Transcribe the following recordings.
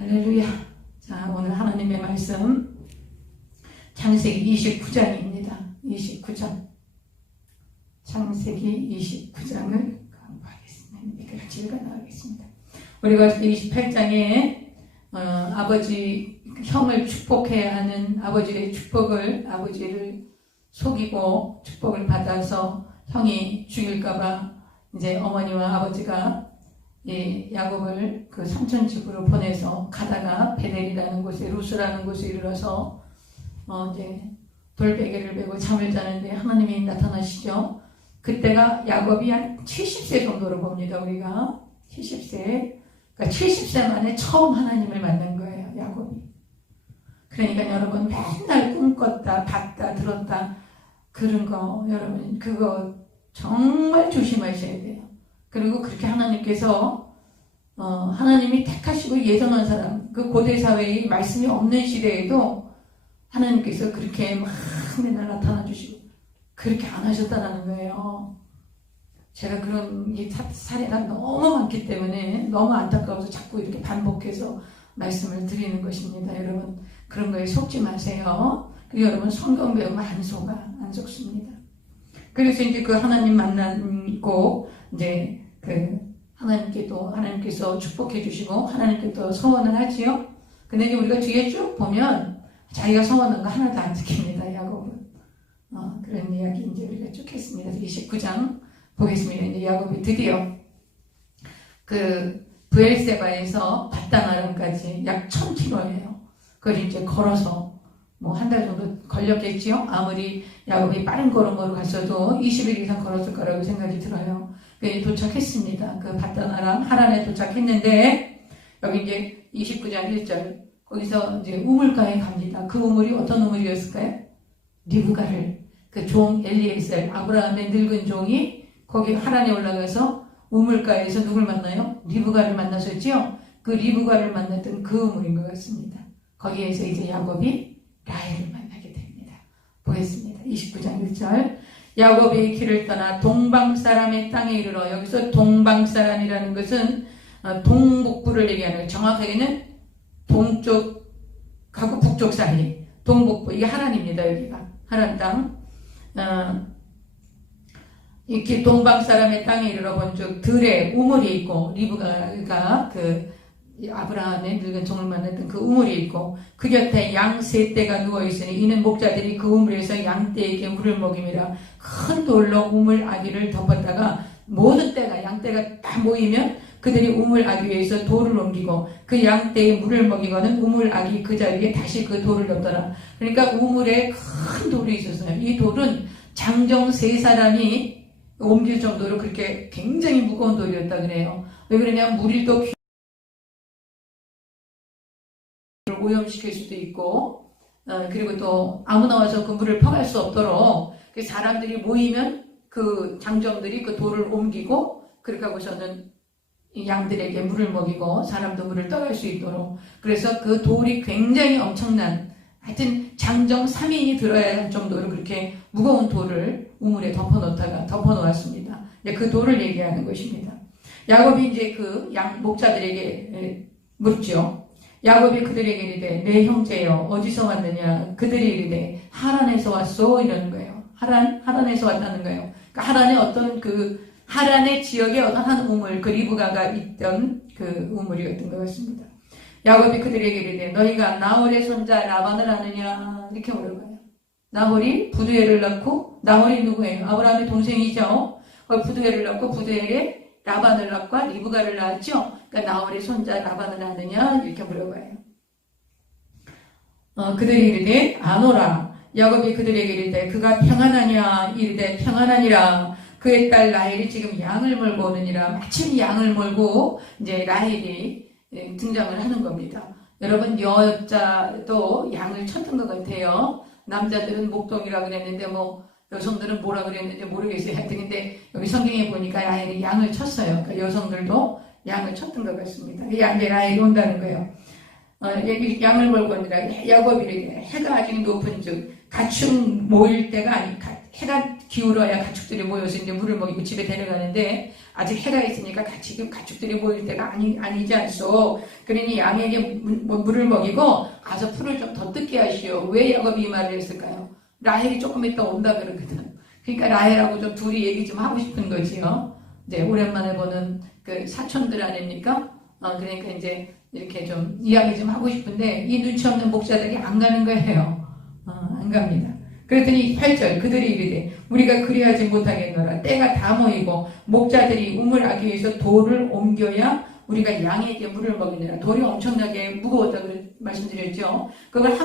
할렐루야. 자, 오늘 하나님의 말씀 창세기 29장입니다. 29장. 창세기 29장을 공부하겠습니다. 같이 읽어 나가겠습니다. 우리가 28장에 아버지 형을 축복해야 하는 아버지의 축복을 아버지를 속이고 축복을 받아서 형이 죽일까봐 이제 어머니와 아버지가 야곱을 그 삼촌 집으로 보내서 가다가 베델이라는 곳에 루스라는 곳에 이르러서 이제 돌베개를 메고 잠을 자는데 하나님이 나타나시죠. 그때가 야곱이 한 70세 정도로 봅니다. 우리가 70세, 그러니까 70세 만에 처음 하나님을 만난 거예요. 야곱이. 그러니까 여러분 맨날 꿈꿨다, 봤다, 들었다 그런 거 여러분 그거 정말 조심하셔야 돼요. 그리고 그렇게 하나님께서 하나님이 택하시고 예정한 사람, 그 고대 사회에 말씀이 없는 시대에도 하나님께서 그렇게 막 맨날 나타나 주시고 그렇게 안 하셨다는 거예요. 제가 그런 사례가 너무 많기 때문에 너무 안타까워서 자꾸 이렇게 반복해서 말씀을 드리는 것입니다. 여러분 그런 거에 속지 마세요. 여러분 성경 배우면 안 속습니다. 그래서 이제 그 하나님 만나고 이제 그 하나님께서 축복해 주시고 하나님께 또 서원을 하지요. 근데 이제 우리가 뒤에 쭉 보면 자기가 서원한 거 하나도 안 지킵니다. 야곱은. 그런 이야기 이제 우리가 쭉 했습니다. 29장 보겠습니다. 이제 야곱이 드디어 그 브엘세바에서 바단 아람까지 약 1000km예요. 그걸 이제 걸어서 뭐 한 달 정도 걸렸겠지요. 아무리 야곱이 빠른 걸음으로 갔어도 20일 이상 걸었을 거라고 생각이 들어요. 도착했습니다. 그 바단 아람 하란에 도착했는데 여기 이제 29장 1절 거기서 이제 우물가에 갑니다. 그 우물이 어떤 우물이었을까요? 리브가를 그 종 엘리에셀 아브라함의 늙은 종이 거기 하란에 올라가서 우물가에서 누굴 만나요? 리브가를 만났었지요. 그 리브가를 만났던 그 우물인 것 같습니다. 거기에서 이제 야곱이 라헬을 만나게 됩니다. 보겠습니다. 29장 1절 야곱이 길을 떠나 동방사람의 땅에 이르러 여기서 동방사람이라는 것은 동북부를 얘기하는 거예요. 정확하게는 동쪽하고 북쪽 사이 동북부 이게 하란입니다. 여기가 하란 땅 이렇게 동방사람의 땅에 이르러 본즉 들에 우물이 있고 리브가가 그 아브라함의 늙은 종을 만났던 그 우물이 있고 그 곁에 양 세 떼가 누워있으니 이는 목자들이 그 우물에서 양 떼에게 물을 먹임이라. 큰 돌로 우물 아귀를 덮었다가 모든 떼가 양 떼가 다 모이면 그들이 우물 아귀 위에서 돌을 옮기고 그 양 떼에 물을 먹이고는 우물 아귀 그 자리에 다시 그 돌을 덮더라. 그러니까 우물에 큰 돌이 있었어요. 이 돌은 장정 세 사람이 옮길 정도로 그렇게 굉장히 무거운 돌이었다 그래요. 왜 그러냐면 물이 또 오염시킬 수도 있고 그리고 또 아무나 와서 그 물을 퍼갈 수 없도록 사람들이 모이면 그 장정들이 그 돌을 옮기고 그렇게 하고서는 양들에게 물을 먹이고 사람도 물을 떠갈 수 있도록 그래서 그 돌이 굉장히 엄청난 하여튼 장정 3인이 들어야 할 정도로 그렇게 무거운 돌을 우물에 덮어놓았습니다. 그 돌을 얘기하는 것입니다. 야곱이 이제 그 양 목자들에게 묻죠. 야곱이 그들에게 이르되 내 형제여 어디서 왔느냐. 그들이 이르되 하란에서 왔소 이러는 거예요. 하란에서 왔다는 거예요. 그러니까 하란의 어떤 그 하란의 지역에 어떤 한 우물 그 리브가가 있던 그 우물이었던 것 같습니다. 야곱이 그들에게 이르되 너희가 나홀의 손자 라반을 아느냐 이렇게 물어봐요. 나홀이 부두엘을 낳고 나홀이 누구예요? 아브라함의 동생이죠. 부두엘을 낳고 부두엘의 라반을 낳고 리브가를 낳았죠. 그러니까 나홀의 손자 라반을 아느냐 이렇게 물어봐요. 그들이 이르되 아노라. 야곱이 그들에게 이르되 그가 평안하냐 이르되 평안하니라. 그의 딸 라헬이 지금 양을 몰고 오느니라. 마침 양을 몰고 이제 라헬이 등장을 하는 겁니다. 여러분 여자도 양을 쳤던 것 같아요. 남자들은 목동이라고 그랬는데 뭐 여성들은 뭐라 그랬는지 모르겠어요. 하여튼 근데 여기 성경에 보니까 라헬이 양을 쳤어요. 그러니까 여성들도 양을 쳤던 것 같습니다. 이제 라헬이 온다는 거예요. 양을 몰고 오니라. 야곱이 이르되 해가 아직 높은 즉 가축 모일 때가 아니 해가 기울어야 가축들이 모여서 이제 물을 먹이고 집에 데려가는데 아직 해가 있으니까 가축들이 모일 때가 아니지 않소. 그러니까 그러니 양에게 물을 먹이고 가서 풀을 좀 더 뜯게 하시오. 왜 야곱이 이 말을 했을까요? 라헬이 조금 있다 온다 그러거든. 그러니까 라헬하고 좀 둘이 얘기 좀 하고 싶은 거지요. 이제 오랜만에 보는 그 사촌들 아닙니까? 그러니까 이제 이렇게 좀 이야기 좀 하고 싶은데 이 눈치 없는 목자들이 안 가는 거예요. 안 갑니다. 그랬더니 8절 그들이 이르되 우리가 그리하지 못하겠노라. 때가 다 모이고 목자들이 우물하기 위해서 돌을 옮겨야 우리가 양에게 물을 먹이느라. 돌이 엄청나게 무거웠다고 말씀드렸죠. 그걸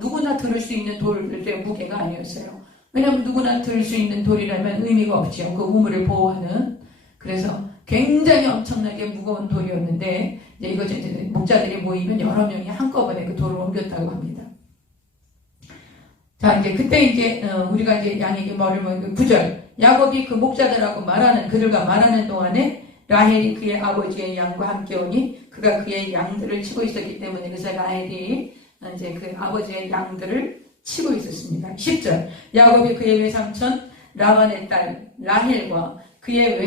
누구나 들을 수 있는 돌의 무게가 아니었어요. 왜냐하면 누구나 들을 수 있는 돌이라면 의미가 없죠. 그 우물을 보호하는. 그래서 굉장히 엄청나게 무거운 돌이었는데 이제 목자들이 모이면 여러 명이 한꺼번에 그 돌을 옮겼다고 합니다. 자, 이제 그때 이제 우리가 이제 양에게 뭐를 먹는 9절 야곱이 그 목자들하고 그들과 말하는 동안에 라헬이 그의 아버지의 양과 함께 오니 그가 그의 양들을 치고 있었기 때문에 그래서 라헬이 이제 그 아버지의 양들을 치고 있었습니다. 10절 야곱이 그의 외삼촌 라반의 딸 라헬과 그의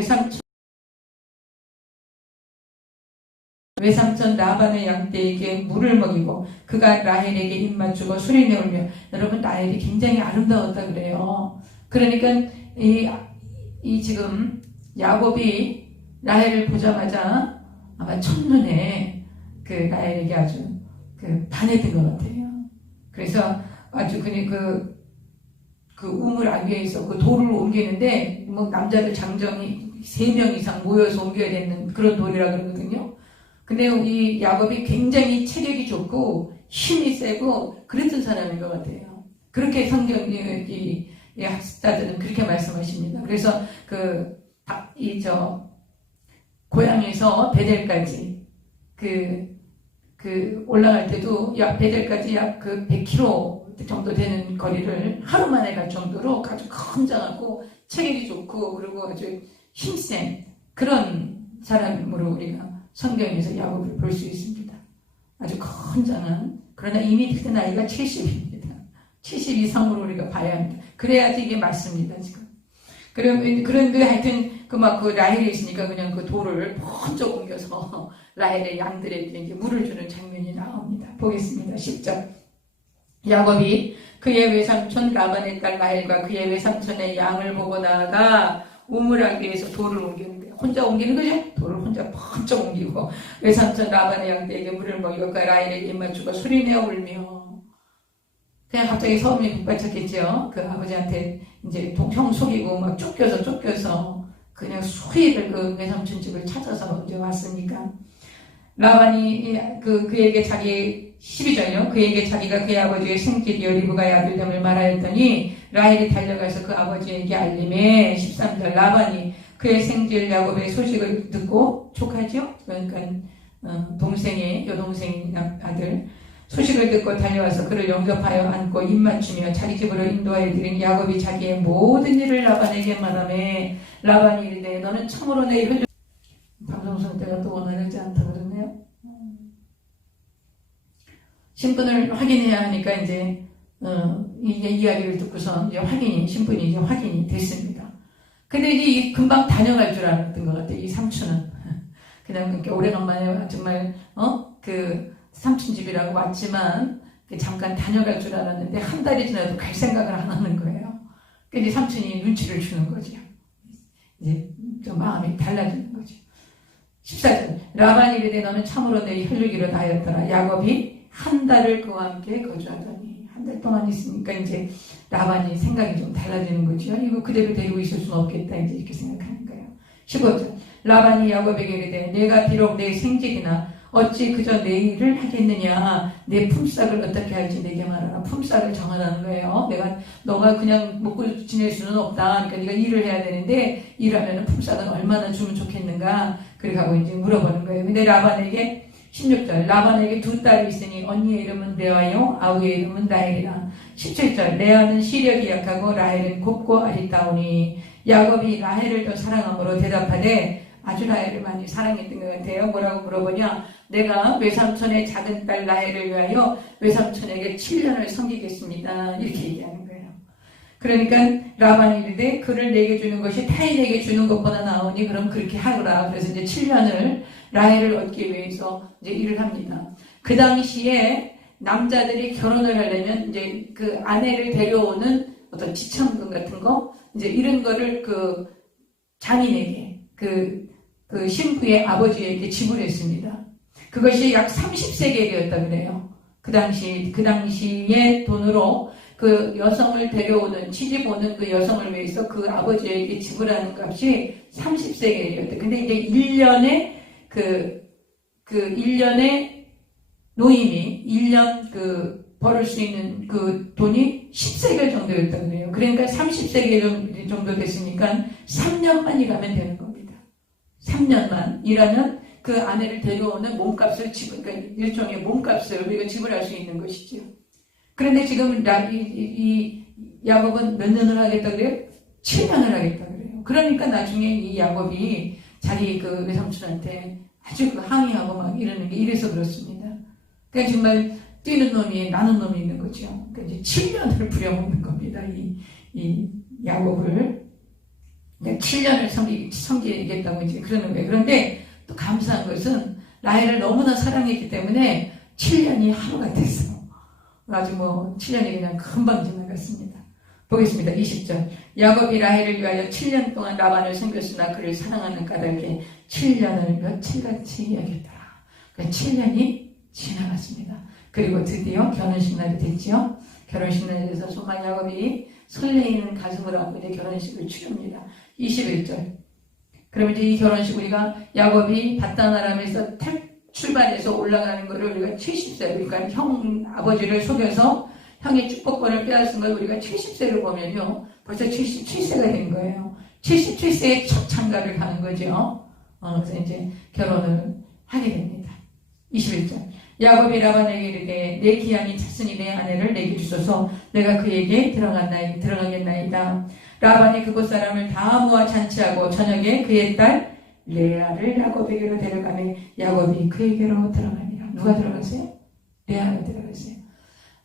외삼촌 라반의 양떼에게 물을 먹이고 그가 라헬에게 입맞추고 수리내 울며. 여러분 라헬이 굉장히 아름다웠다 그래요. 그러니까 이 지금 야곱이 라헬을 보자마자 아마 첫눈에 그 라헬에게 아주 반했던 것 같아요. 그래서 아주 그냥 그 우물 위에서 그 돌을 옮기는데 뭐 남자들 장정이 3명 이상 모여서 옮겨야 되는 그런 돌이라 그러거든요. 근데 이 야곱이 굉장히 체력이 좋고 힘이 세고 그랬던 사람인 것 같아요. 그렇게 성경이 학자들은 그렇게 말씀하십니다. 그래서 고향에서 베델까지 올라갈 때도 베델까지 약 100km 정도 되는 거리를 하루 만에 갈 정도로 아주 건장하고 체력이 좋고 그리고 아주 힘센 그런 사람으로 우리가 성경에서 야곱을 볼 수 있습니다. 아주 건장한, 그러나 이미 그때 나이가 70입니다. 70 이상으로 우리가 봐야 합니다. 그래야지 이게 맞습니다, 지금. 그런데 하여튼 그 라헬이 있으니까 그냥 그 돌을 번쩍 옮겨서 라헬의 양들에게 이제 물을 주는 장면이 나옵니다. 보겠습니다. 10절. 야곱이 그의 외삼촌 라반의 딸 라헬과 그의 외삼촌의 양을 보고 나아가 우물하기 위해서 돌을 옮기는데 혼자 옮기는 거죠? 돌을 혼자 번쩍 옮기고 외삼촌 라반의 양들에게 물을 먹이고 그 라헬에게 입맞추고 수리내어 울며. 그냥 갑자기 소름이 북받쳤겠죠. 그 아버지한테 이제 형 속이고 막 쫓겨서 그냥 수리를 그 외삼촌 집을 찾아서 이제 왔으니까 라반이 그에게 12절요. 그에게 자기가 그의 아버지의 생질이여 리브가의 아들됨을 말하였더니 라헬이 달려가서 그 아버지에게 알림해. 13절 라반이 그의 생질 야곱의 소식을 듣고 조카죠. 그러니까 여동생의 아들 소식을 듣고 달려와서 그를 영접하여 안고 입맞추며 자기 집으로 인도하여 드린 야곱이 자기의 모든 일을 라반에게 말하며 라반이 이르되 너는 참으로 내 혈육 방송선 때가 또 원하지 않다 그러네요. 신분을 확인해야 하니까 이제 이게 이야기를 듣고서 이제 신분이 이제 확인이 됐습니다. 근데 이제 금방 다녀갈 줄 알았던 것 같아요. 이 삼촌은 그냥 이렇게 오래간만에 정말 삼촌 집이라고 왔지만 잠깐 다녀갈 줄 알았는데 한 달이 지나도 갈 생각을 안 하는 거예요. 근데 삼촌이 눈치를 주는 거죠. 이제 좀 마음이 달라지는 거죠. 14절 라반이 이르되 너는 참으로 내 혈육이로 다하였더라. 야곱이 한 달을 그와 함께 거주하더니 한 달 동안 있으니까 이제 라반이 생각이 좀 달라지는 거죠. 이거 그대로 데리고 있을 수는 없겠다 이제 이렇게 생각하는 거예요. 15절 라반이 야곱에게 이르되 내가 비록 내 생질이나 어찌 그저 내 일을 하겠느냐. 내 품삯을 어떻게 할지 내게 말하라. 품삯을 정하라는 거예요. 너가 그냥 먹고 지낼 수는 없다. 그러니까 네가 일을 해야 되는데 일하면 품삯은 얼마나 주면 좋겠는가. 그렇게 하고 이제 물어보는 거예요. 근데 라반에게 16절 라반에게 두 딸이 있으니 언니의 이름은 레아요 아우의 이름은 라헬이라. 17절 레아는 시력이 약하고 라헬은 곱고 아리따우니 야곱이 라헬을 더 사랑함으로 대답하되 아주 라헬을 많이 사랑했던 것 같아요. 뭐라고 물어보냐. 내가 외삼촌의 작은 딸 라헬을 위하여 외삼촌에게 7년을 섬기겠습니다. 이렇게 얘기하는 거예요. 그러니까 라반이 이르되 그를 내게 주는 것이 타인에게 주는 것보다 나으니 그럼 그렇게 하거라. 그래서 이제 7년을 라헬을 얻기 위해서 이제 일을 합니다. 그 당시에 남자들이 결혼을 하려면 이제 그 아내를 데려오는 어떤 지참금 같은 거, 이제 이런 거를 그 장인에게, 그 신부의 아버지에게 지불했습니다. 그것이 약 30세겔이었다 그래요. 그 당시의 돈으로 그 여성을 데려오는, 시집 오는 그 여성을 위해서 그 아버지에게 지불하는 값이 30세겔이었대. 근데 이제 1년에 그 1년에 노임이 1년 벌을 수 있는 그 돈이 10세겔 정도였다 그래요. 그러니까 30세겔 정도 됐으니까 3년만 일하면 되는 겁니다. 3년만 일하면 그 아내를 데려오는 몸값을 그러니까 일종의 몸값을 우리가 지불할 수 있는 것이죠. 그런데 지금 이 야곱은 몇 년을 하겠다 그래요? 7년을 하겠다 그래요. 그러니까 나중에 이 야곱이 자기 그 외삼촌한테 아주 항의하고 막 이러는 게 이래서 그렇습니다. 그러니까 정말 뛰는 놈이 나는 놈이 있는 거죠. 그러니까 이제 7년을 부려먹는 겁니다. 이 야곱을. 7년을 섬기겠다고 이제 그러는 거예요. 그런데 또 감사한 것은 라헬을 너무나 사랑했기 때문에 7년이 하루가 됐어. 아주 7년이 그냥 금방 지나갔습니다. 보겠습니다. 20절. 야곱이 라헬을 위하여 7년 동안 라반을 섬겼으나 그를 사랑하는 까닭에 7년을 며칠같이 여겼더라. 그러니까 7년이 지나갔습니다. 그리고 드디어 결혼식 날이 됐죠. 결혼식 날이 돼서 정말 야곱이 설레이는 가슴을 안고 이제 결혼식을 치릅니다. 21절. 그럼 이제 이 결혼식 우리가 야곱이 바단-아람에서 출발해서 올라가는 것을 우리가 70세, 그러니까 형 아버지를 속여서 형의 축복권을 빼앗은 걸 우리가 70세를 보면요, 벌써 77세가 된 거예요. 77세에 첫 장가를 가는 거죠. 그래서 이제 결혼을 하게 됩니다. 21절. 야곱이 라반에게 이르되 내 기한이 찼으니 내 아내를 내게 주소서. 내가 그에게 들어가겠나이다. 라반이 그곳 사람을 다 모아 잔치하고 저녁에 그의 딸 레아를 야곱에게로 데려가매 야곱이 그에게로 들어가니라. 누가 들어갔어요? 레아가 들어갔어요.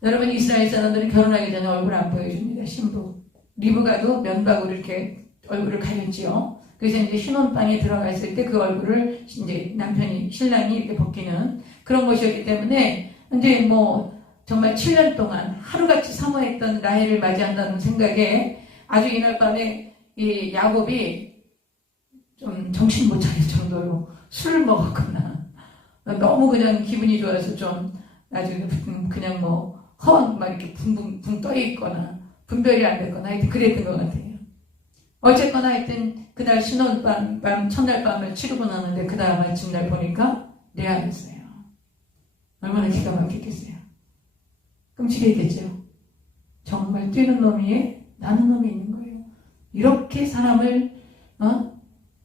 여러분, 이스라엘 사람들은 결혼하기 전에 얼굴 안 보여줍니다. 신부 리브가도 면박으로 이렇게 얼굴을 가렸지요. 그래서 이제 신혼방에 들어갔을 때 그 얼굴을 이제 신랑이 이렇게 벗기는 그런 것이었기 때문에 이제 정말 7년 동안 하루같이 사모했던 라헬을 맞이한다는 생각에 아주 이날 밤에 이 야곱이 좀 정신 못 차릴 정도로 술을 먹었거나 너무 그냥 기분이 좋아서 좀 아주 그냥 허황 막 이렇게 붕붕 떠 있거나 분별이 안 됐거나 하여튼 그랬던 것 같아요. 어쨌거나 하여튼 그날 신혼밤 첫날 밤을 치르고 나는데 그 다음 아침날 보니까 레아였어요. 얼마나 기가 막혔겠어요. 끔찍했겠죠. 정말 뛰는 놈이 나는 놈이 있는 거예요. 이렇게 사람을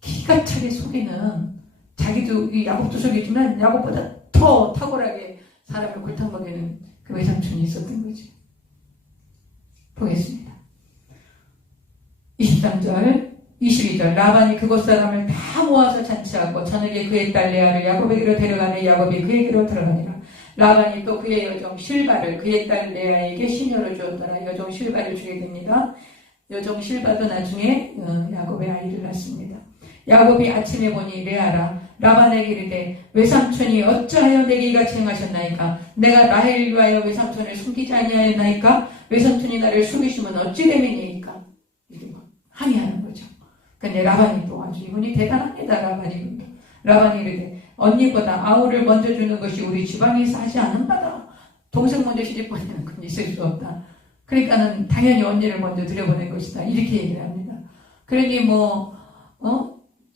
기가 차게 속이는, 자기도 이 야곱도 속이지만 야곱보다 더 탁월하게 사람을 골탕 먹이는 그 외삼촌이 있었던 거죠. 보겠습니다. 23절, 22절. 라반이 그곳 사람을 다 모아서 잔치하고 저녁에 그의 딸 레아를 야곱에게로 데려가니 야곱이 그에게로 들어가니라. 라반이 또 그의 여종 실바를 그의 딸 레아에게 시녀를 주었더라. 여종 실바를 주게 됩니다. 여종 실바도 나중에 야곱의 아이를 낳습니다. 야곱이 아침에 보니 레아라 라반에게 이르되 외삼촌이 어찌하여 내게 이같이 행하셨나이까? 내가 라헬을 위하여 외삼촌을 숨기지 아니하였나이까? 외삼촌이 나를 숨기시면 어찌 되매니까? 이렇게 항의하는 거죠. 근데 라반이 또 아주 이분이 대단합니다. 라반이 이르되 언니보다 아우를 먼저 주는 것이 우리 지방에서 하지 않은 바다. 동생 먼저 시집 보내는 건 있을 수 없다. 그러니까는 당연히 언니를 먼저 들여보낸 것이다. 이렇게 얘기를 합니다. 그러니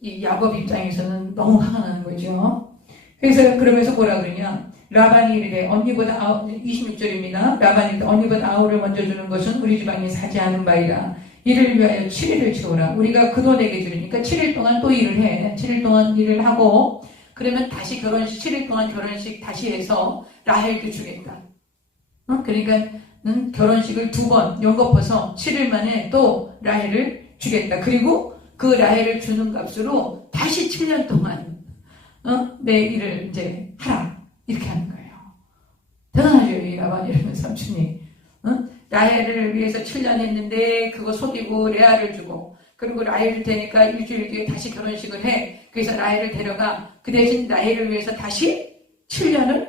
이 야곱 입장에서는 너무 화가 나는 거죠. 그래서 그러면서 뭐라 그러냐? 라반이 이르되 언니보다 26절입니다. 라반이 이르되 언니보다 아우를 먼저 주는 것은 우리 지방에서 하지 않은 바이라. 이를 위하여 7일을 채우라. 우리가 그 돈에게 주니까 7일 동안 또 일을 해. 7일 동안 일을 하고 그러면 다시 7일 동안 결혼식 다시 해서 라헬도 주겠다. 그러니까는 결혼식을 2번 연거푸서 7일 만에 또 라헬을 주겠다. 그리고 그 라헬을 주는 값으로 다시 7년 동안 내 일을 이제 하라. 이렇게 하는 거예요. 대단하죠, 이 라반이라는 삼촌이. 라헬을 위해서 7년 했는데 그거 속이고 레아를 주고, 그리고 라헬을 되니까 일주일 뒤에 다시 결혼식을 해. 그래서 라헬을 데려가. 그 대신 라헬을 위해서 다시 7년을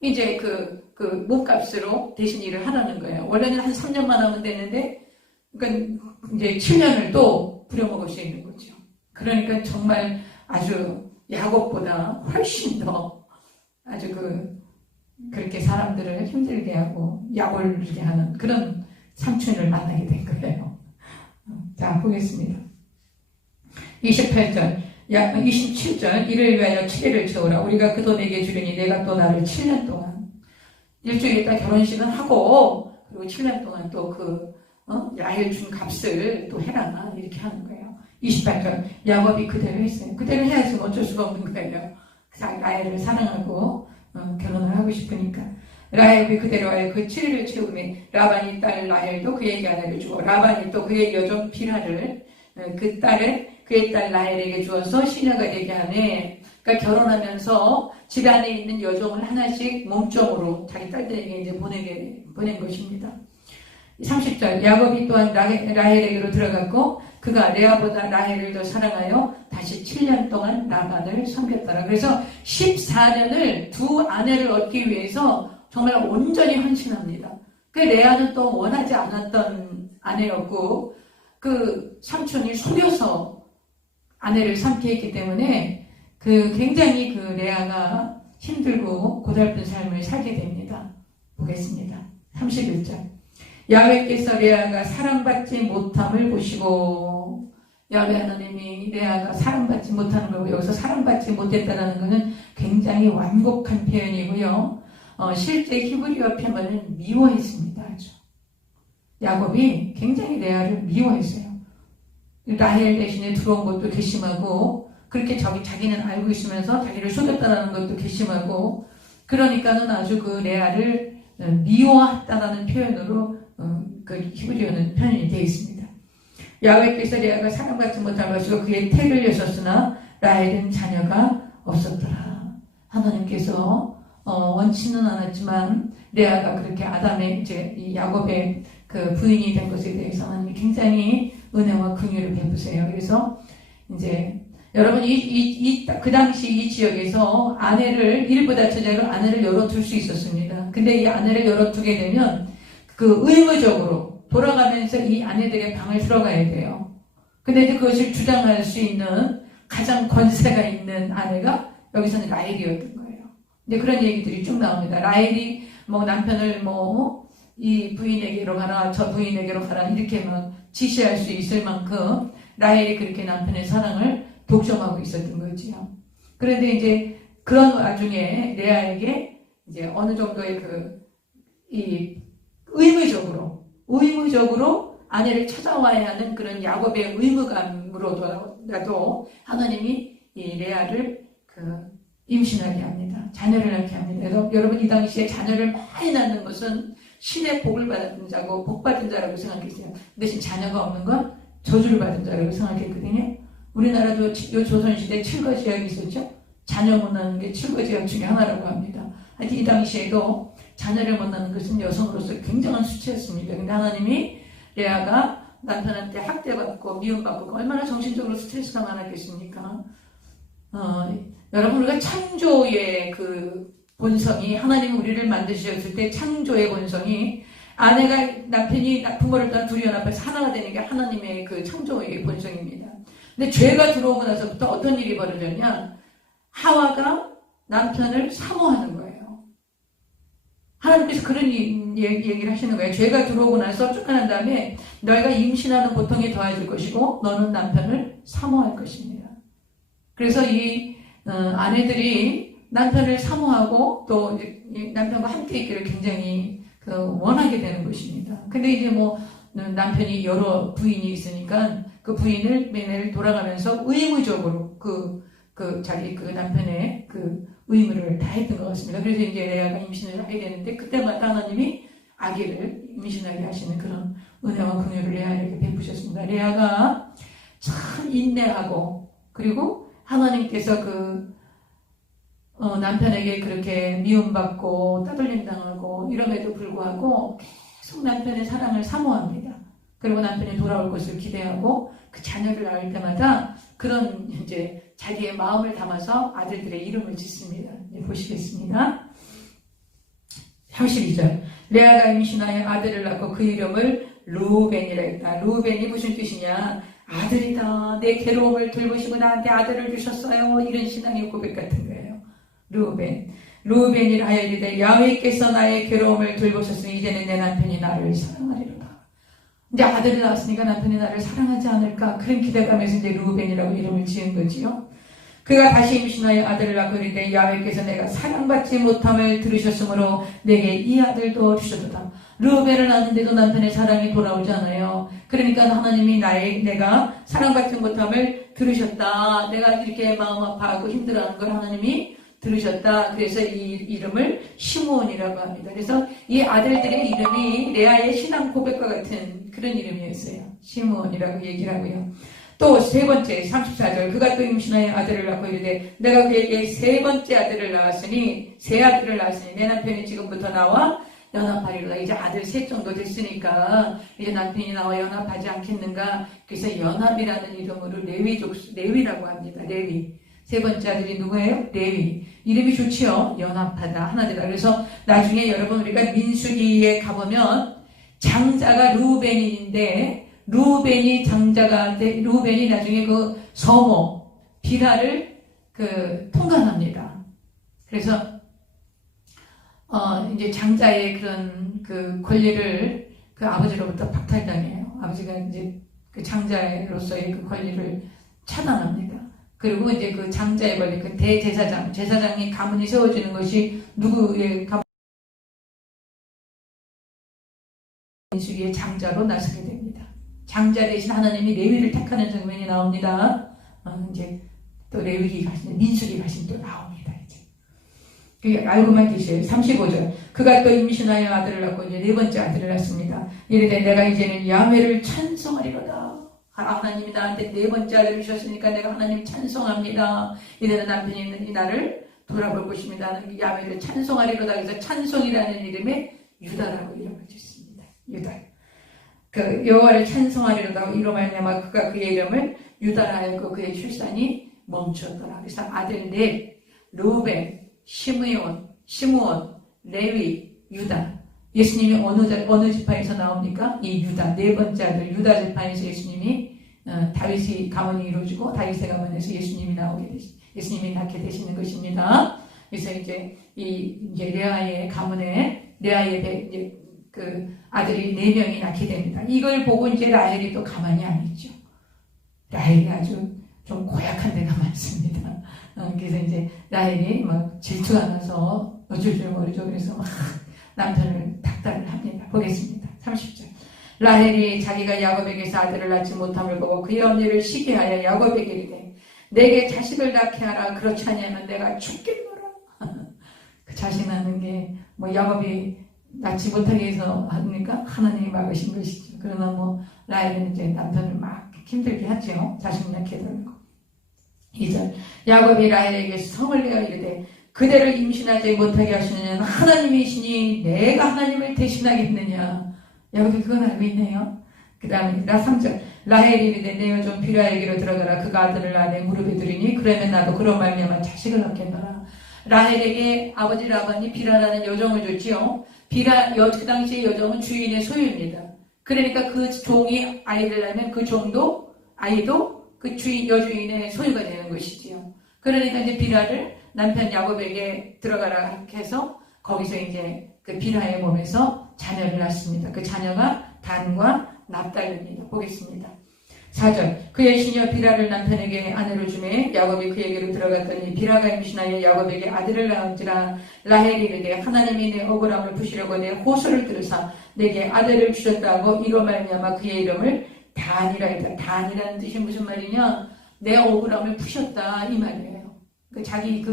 이제 그 몸값으로 대신 일을 하라는 거예요. 원래는 한 3년만 하면 되는데, 그러니까 이제 7년을 또 부려먹을 수 있는 거죠. 그러니까 정말 아주 야곱보다 훨씬 더 아주 그렇게 사람들을 힘들게 하고 약올리게 하는 그런 삼촌을 만나게 된 거예요. 자, 보겠습니다. 28절, 27절, 이를 위하여 7일을 채우라. 우리가 그 돈에게 주리니 내가 또 나를 7년 동안, 일주일 있다 결혼식은 하고, 그리고 7년 동안 또 라헬 준 값을 또 해라. 이렇게 하는 거예요. 28절, 야곱이 그대로 했어요. 그대로 해야지 어쩔 수가 없는 거예요. 라헬을 사랑하고 결혼을 하고 싶으니까. 라헬이 그대로 하여 그 7일을 채우매 라반이 딸 라헬도 그에게 아내를 주고, 라반이 또 그의 여종 빌하를 그의 딸 라헬에게 주어서 시녀가 되게 하네. 그러니까 결혼하면서 집 안에 있는 여종을 하나씩 몸종으로 자기 딸들에게 이제 보낸 것입니다. 30절, 야곱이 또한 라헬에게로 들어갔고 그가 레아보다 라헬을 더 사랑하여 다시 7년 동안 라반을 섬겼더라. 그래서 14년을 두 아내를 얻기 위해서 정말 온전히 헌신합니다. 그 레아는 또 원하지 않았던 아내였고, 그 삼촌이 속여서 아내를 삼게 했기 때문에 굉장히 레아가 힘들고 고달픈 삶을 살게 됩니다. 보겠습니다. 31절. 야훼께서 레아가 사랑받지 못함을 보시고, 야훼 하나님이 레아가 사랑받지 못하는 거고, 여기서 사랑받지 못했다는 것은 굉장히 완곡한 표현이고요. 실제 히브리어 표현은 미워했습니다. 아주. 야곱이 굉장히 레아를 미워했어요. 라헬 대신에 들어온 것도 괘씸하고, 그렇게 자기는 알고 있으면서 자기를 속였다는 것도 괘씸하고, 그러니까는 아주 레아를 미워했다는 표현으로 히브리어는 표현이 되어 있습니다. 야훼께서 레아가 사랑받지 못한 것이고 그의 태를 여셨으나 라헬은 자녀가 없었더라. 하나님께서 원치는 않았지만 레아가 그렇게 아담의 이 야곱의 부인이 된 것에 대해서 하나님이 굉장히 은혜와 긍휼을 베푸세요. 그래서 이제 여러분 그 당시 이 지역에서 일부 다처제로 아내를 열어둘 수 있었습니다. 근데 이 아내를 열어두게 되면 의무적으로 돌아가면서 이 아내들의 방을 들어가야 돼요. 근데 이제 그것을 주장할 수 있는 가장 권세가 있는 아내가 여기서는 라헬이었던 거예요. 근데 그런 얘기들이 쭉 나옵니다. 라헬이 남편을 이 부인에게로 가라, 저 부인에게로 가라, 이렇게 지시할 수 있을 만큼 라헬이 그렇게 남편의 사랑을 독점하고 있었던 거지요. 그런데 이제 그런 와중에 레아에게 이제 어느 정도의 의무적으로 아내를 찾아와야 하는 그런 야곱의 의무감으로라도 하나님이 이 레아를 임신하게 합니다. 자녀를 낳게 합니다. 그래서 여러분 이 당시에 자녀를 많이 낳는 것은 신의 복을 받은 자고 복 받은 자라고 생각했어요. 대신 자녀가 없는 건 저주를 받은 자라고 생각했거든요. 우리나라도 요 조선시대 칠거지약이 있었죠. 자녀 못 낳는 게 칠거지약 중에 하나라고 합니다. 하여튼 이 당시에도 자녀를 못 낳는 것은 여성으로서 굉장한 수치였습니다. 근데 하나님이 레아가 남편한테 학대받고 미움받고 얼마나 정신적으로 스트레스가 많았겠습니까? 여러분 우리가 창조의 본성이, 하나님이 우리를 만드셨을 때 창조의 본성이 남편이 부모를 떠나 둘이 연합해서 하나가 되는 게 하나님의 창조의 본성입니다. 근데 죄가 들어오고 나서부터 어떤 일이 벌어졌냐? 하와가 남편을 사모하는 거예요. 하나님께서 그런 얘기를 하시는 거예요. 죄가 들어오고 나서 쫓겨난 다음에 너희가 임신하는 고통이 더해질 것이고 너는 남편을 사모할 것입니다. 그래서 이 아내들이 남편을 사모하고 또 남편과 함께 있기를 굉장히 원하게 되는 것입니다. 근데 이제 남편이 여러 부인이 있으니까 그 부인을 매일 돌아가면서 의무적으로 자기 남편의 의무를 다했던 것 같습니다. 그래서 이제 레아가 임신을 하게 되는데 그때마다 하나님이 아기를 임신하게 하시는 그런 은혜와 긍휼을 레아에게 베푸셨습니다. 레아가 참 인내하고, 그리고 하나님께서 남편에게 그렇게 미움받고 따돌림 당하고 이럼에도 불구하고 계속 남편의 사랑을 사모합니다. 그리고 남편이 돌아올 것을 기대하고 그 자녀를 낳을 때마다 그런 이제 자기의 마음을 담아서 아들들의 이름을 짓습니다. 이제 보시겠습니다. 32절. 레아가 임신하여 아들을 낳고 그 이름을 루벤이라 했다. 루벤이 무슨 뜻이냐? 아들이다. 내 괴로움을 돌보시고 나한테 아들을 주셨어요. 이런 신앙의 고백 같은 거예요. 루벤. 루벤이라 하여 이르되 야훼께서 나의 괴로움을 돌보셨으니 이제는 내 남편이 나를 사랑하리로다. 이제 아들을 낳았으니까 남편이 나를 사랑하지 않을까? 그런 기대감에서 이제 루벤이라고 이름을 지은 거지요. 그가 다시 임신하여 아들을 낳고 이르되 야훼께서 내가 사랑받지 못함을 들으셨으므로 내게 이 아들도 주셨도다. 루벤을 낳았는데도 남편의 사랑이 돌아오지 않아요. 그러니까 하나님이 내가 사랑받지 못함을 들으셨다. 내가 이렇게 마음 아파하고 힘들어하는 걸 하나님이 들으셨다. 그래서 이 이름을 시므온이라고 합니다. 그래서 이 아들들의 이름이 레아의 신앙 고백과 같은 그런 이름이었어요. 시므온이라고 얘기를 하고요. 또 세 번째 34절. 그가 또 임신하여 아들을 낳고 이르되 내가 그에게 세 번째 아들을 낳았으니 새 아들을 낳았으니 내 남편이 지금부터 나와 연합하리로다. 이제 아들 셋 정도 됐으니까 이제 남편이 나와 연합하지 않겠는가. 그래서 연합이라는 이름으로 레위라고 합니다. 레위. 세 번째 아들이 누구예요? 레위. 이름이 좋지요. 연합하다. 하나되다. 그래서 나중에 여러분 우리가 민수기에 가보면 장자가 루벤인데 루벤이 나중에 그 서모 비라를 통관합니다. 그래서 이제 장자의 그런 그 권리를 그 아버지로부터 박탈당해요. 아버지가 이제 그 장자로서의 그 권리를 차단합니다. 그리고 이제 그 장자의 권리, 그 제사장이 가문이 세워지는 것이 누구의 가문? 민수기의 장자로 나서게 됩니다. 장자 대신 하나님이 레위를 택하는 장면이 나옵니다. 이제 또 레위기 가신, 민수기 가신 또 나옵니다. 이제. 그게 알고만 계세요. 35절. 그가 또 임신하여 아들을 낳고 이제 네 번째 아들을 낳습니다. 이르되 내가 이제는 야훼를 찬송하리로다. 하나님이 나한테 네 번째 아들을 주셨으니까 내가 하나님 찬송합니다. 이제는 남편이 나를 돌아볼 것입니다. 나는 야훼를 찬송하리로다. 그래서 찬송이라는 이름에 유다라고 이름을 짓습니다. 유다. 그 여호와를 찬송하리로다. 이로 말미암아 그가 그의 이름을 유다라 하였고 그의 출산이 멈추었더라. 그래서 아들 넷, 루벤, 시므온, 레위, 유다. 예수님이 어느 지파에서 나옵니까? 이 유다, 네 번째 아들 유다 지파에서 예수님이 다윗의 가문이 이루어지고 다윗의 가문에서 예수님이 예수님이 낳게 되시는 것입니다. 그래서 이제 이제 레아의 가문에 이제 그 아들이 4명이 낳게 됩니다. 이걸 보고 이제 라헬이 또 가만히 안 있죠. 라헬이 아주 좀 고약한 데가 많습니다. 그래서 이제 라헬이 막 질투가 나서 어쩔 줄 모르죠. 그래서 막 남편을 닥달을 합니다. 보겠습니다. 30절. 라헬이 자기가 야곱에게서 아들을 낳지 못함을 보고 그의 언니를 시기하여 야곱에게 이르되 내게 자식을 낳게 하라. 그렇지 않으면 내가 죽겠노라. 그 자식 낳는 게 뭐 야곱이 낳지 못하게 해서 하니까 하나님이 막으신 것이죠. 그러나 라헬은 이제 남편을 막 힘들게 하죠. 자식 낳게 해달라고. 2절. 야곱이 라헬에게 성을 내어 이르되 그대를 임신하지 못하게 하시는 이는 하나님이시니 내가 하나님을 대신하겠느냐. 야곱이 그건 알고 있네요. 그 다음에 3절. 라헬이 이르되 내 여종 비라에게로 들어가라. 그가 아들을 낳아 내 무릎에 두리니 그러면 나도 그런 말미암아 자식을 얻겠노라. 라헬에게 아버지 라반이 비라라는 여종을 줬지요. 그 당시의 여종은 주인의 소유입니다. 그러니까 그 종이 아이를 낳으면 그 아이도 그 여주인의 소유가 되는 것이지요. 그러니까 이제 비라를 남편 야곱에게 들어가라 해서 거기서 이제 그 비라의 몸에서 자녀를 낳습니다. 그 자녀가 단과 납달입니다. 보겠습니다. 4절. 그의 시녀 비라를 남편에게 아내로 주매 야곱이 그에게로 들어갔더니 비라가 임신하여 야곱에게 아들을 낳은지라. 라헬이 이르되 하나님이 내 억울함을 푸시려고 내 호소를 들으사 내게 아들을 주셨다고 이로 말미암아 그의 이름을 단이라 했다. 단이라는 뜻이 무슨 말이냐? 내 억울함을 푸셨다 이 말이에요. 자기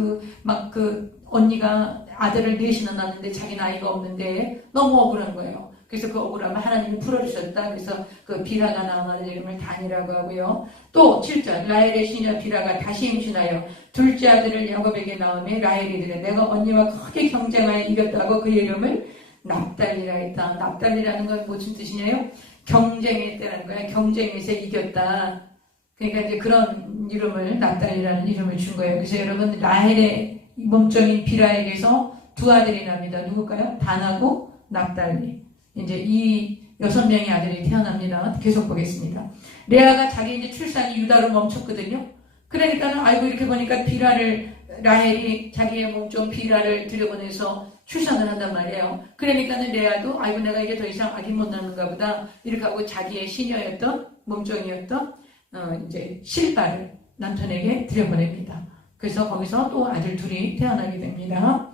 언니가 아들을 넷이나 낳았는데 자기 나이가 없는데 너무 억울한 거예요. 그래서 그 억울함을 하나님이 풀어주셨다. 그래서 그 비라가 나오는 이름을 단이라고 하고요. 또 7절. 라헬의 시녀 비라가 다시 임신하여 둘째 아들을 야곱에게 낳으며 라헬이 이르되 내가 언니와 크게 경쟁하여 이겼다고 그 이름을 납달리라 했다. 납달리라는 건 무슨 뜻이냐요? 경쟁했다는 거야. 경쟁에서 이겼다. 그러니까 이제 그런 이름을, 납달리라는 이름을 준 거예요. 그래서 여러분, 라헬의 몸종인 빌하에게서 두 아들이 납니다. 누굴까요? 단하고 납달리. 이제 이 6명의 아들이 태어납니다. 계속 보겠습니다. 레아가 자기 이제 출산이 유다로 멈췄거든요. 그러니까는 아이고 이렇게 보니까 라헬이 자기의 몸종 빌하를 들여보내서 출산을 한단 말이에요. 그러니까는 레아도 아이고 내가 이제 더 이상 아기 못 낳는가 보다 이렇게 하고 자기의 시녀였던 몸종이었던 이제 실바를 남편에게 들여보냅니다. 그래서 거기서 또 아들 둘이 태어나게 됩니다.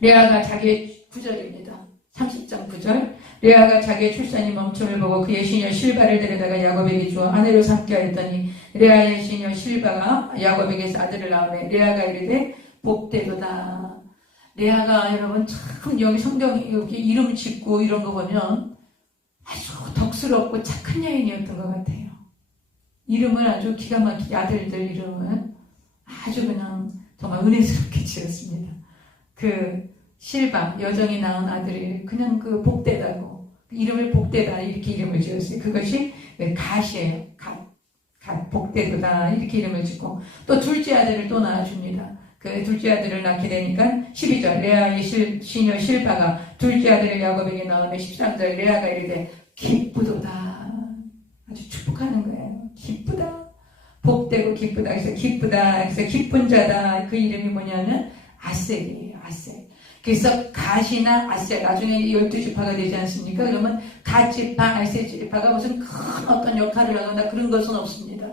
레아가 자기의 9절입니다. 30장 9절. 레아가 자기의 출산이 멈춤을 보고 그의 시녀 실바를 데려다가 야곱에게 주어 아내로 삼게 하였더니 레아의 시녀 실바가 야곱에게서 아들을 낳으며 레아가 이르되 복되도다. 레아가 여러분 참 여기 성경 여기 이름 짓고 이런 거 보면 아주 덕스럽고 착한 여인이었던 것 같아요. 이름을 아주 기가 막히게 아들들 이름을 아주 그냥 정말 은혜스럽게 지었습니다. 그 실바 여정이 낳은 아들이 그냥 그 복되다고 이름을 복되다 이렇게 이름을 지었어요. 그것이 갓이에요. 갓 복되도다 이렇게 이름을 짓고 또 둘째 아들을 또 낳아줍니다. 그 둘째 아들을 낳게 되니까 12절 레아의 시녀 실바가 둘째 아들을 야곱에게 낳으며 13절 레아가 이르되 기쁘도다. 아주 축복하는 거예요. 기쁘다. 복되고 기쁘다. 그래서 기쁘다. 그래서 기쁜 자다. 그 이름이 뭐냐면 아셀이에요. 아셀. 그래서 갓이나 아셀 나중에 12지파가 되지 않습니까? 그러면 갓지파, 아셀지파가 무슨 큰 어떤 역할을 하거나 그런 것은 없습니다.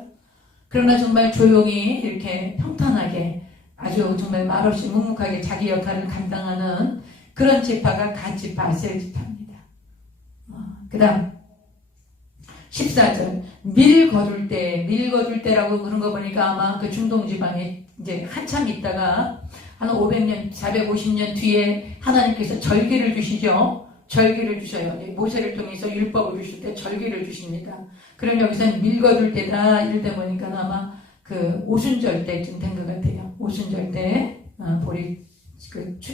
그러나 정말 조용히 이렇게 평탄하게 아주 정말 말없이 묵묵하게 자기 역할을 감당하는 그런 지파가 갓지파, 아셀지파입니다. 그 다음 14절 밀 거둘 때라고 그런 거 보니까 아마 그 중동 지방에 이제 한참 있다가 한 500년, 450년 뒤에 하나님께서 절기를 주시죠. 절기를 주셔요. 모세를 통해서 율법을 주실 때 절기를 주십니다. 그럼 여기서는 밀 거둘 때다 이럴 때 보니까 아마 그 오순절 때쯤 된 것 같아요. 오순절 때 보리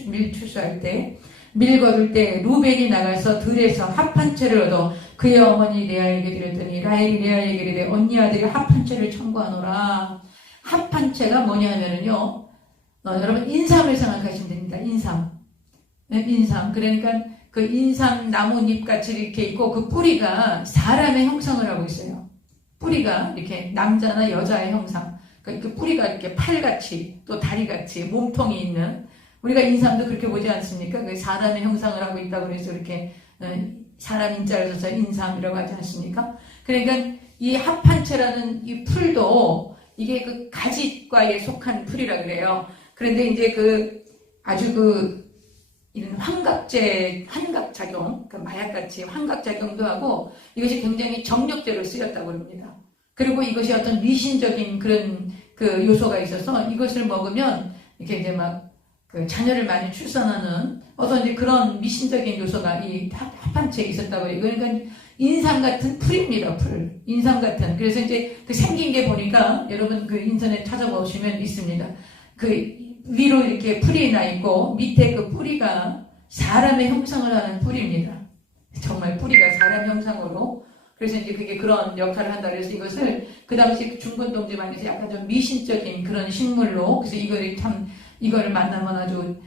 밀 추수할 때 밀 거둘 때 루벤이 나가서 들에서 합 한 채를 얻어 그의 어머니 레아에게 드렸더니 라헬이 레아에게 이르되 언니 아들이 합 한 채를 청구하노라. 합 한 채가 뭐냐 하면은요 여러분 인삼을 생각하시면 됩니다. 인삼. 그러니까 그 인삼 나뭇잎 같이 이렇게 있고 그 뿌리가 사람의 형상을 하고 있어요. 뿌리가 이렇게 남자나 여자의 형상. 그 뿌리가 이렇게 팔같이 또 다리같이 몸통이 있는 우리가 인삼도 그렇게 보지 않습니까? 그 사람의 형상을 하고 있다고 해서 이렇게 사람 인자를 써서 인삼이라고 하지 않습니까? 그러니까 이 합한채라는 이 풀도 이게 그 가지과에 속한 풀이라 그래요. 그런데 이제 이런 환각작용, 마약같이 환각작용도 하고 이것이 굉장히 정력제로 쓰였다고 합니다. 그리고 이것이 어떤 미신적인 그런 그 요소가 있어서 이것을 먹으면 이렇게 이제 자녀를 많이 출산하는 어떤 이제 그런 미신적인 요소가 이 합한체에 있었다고 해요. 그러니까 인삼 같은 풀입니다, 풀. 인삼 같은. 그래서 이제 그 생긴 게 보니까 여러분 그 인터넷 찾아보시면 있습니다. 그 위로 이렇게 풀이 나 있고 밑에 그 뿌리가 사람의 형상을 하는 뿌리입니다. 정말 뿌리가 사람 형상으로. 그래서 이제 그게 그런 역할을 한다. 그래서 이것을 그 당시 중건 동지만에서 약간 좀 미신적인 그런 식물로 그래서 이거를 만나면 아주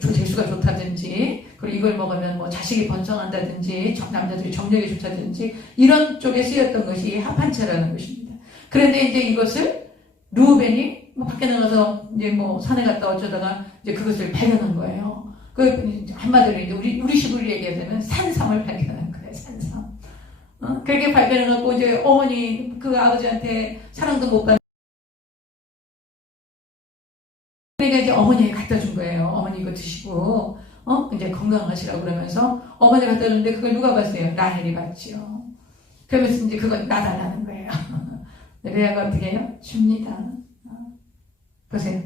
재수가 좋다든지 그리고 이걸 먹으면 자식이 번성한다든지 남자들이 정력이 좋다든지 이런 쪽에 쓰였던 것이 합한채라는 것입니다. 그런데 이제 이것을 루벤이 밖에 나가서 이제 산에 갔다 어쩌다가 이제 그것을 발견한 거예요. 그 한마디로 이제 우리 식으로 얘기하자면 산삼을 발견한 거예요. 산삼. 그렇게 발견해갖고 이제 어머니 그 아버지한테 사랑도 못 받는 그러니까 이제 어머니에 갖다 준 거예요. 어머니 이거 드시고 이제 건강하시라고 그러면서 어머니 갖다 줬는데 그걸 누가 봤어요? 라헬이 봤지요. 그러면서 이제 그걸 나달라는 거예요. 레아가 어떻게 해요? 줍니다. 보세요.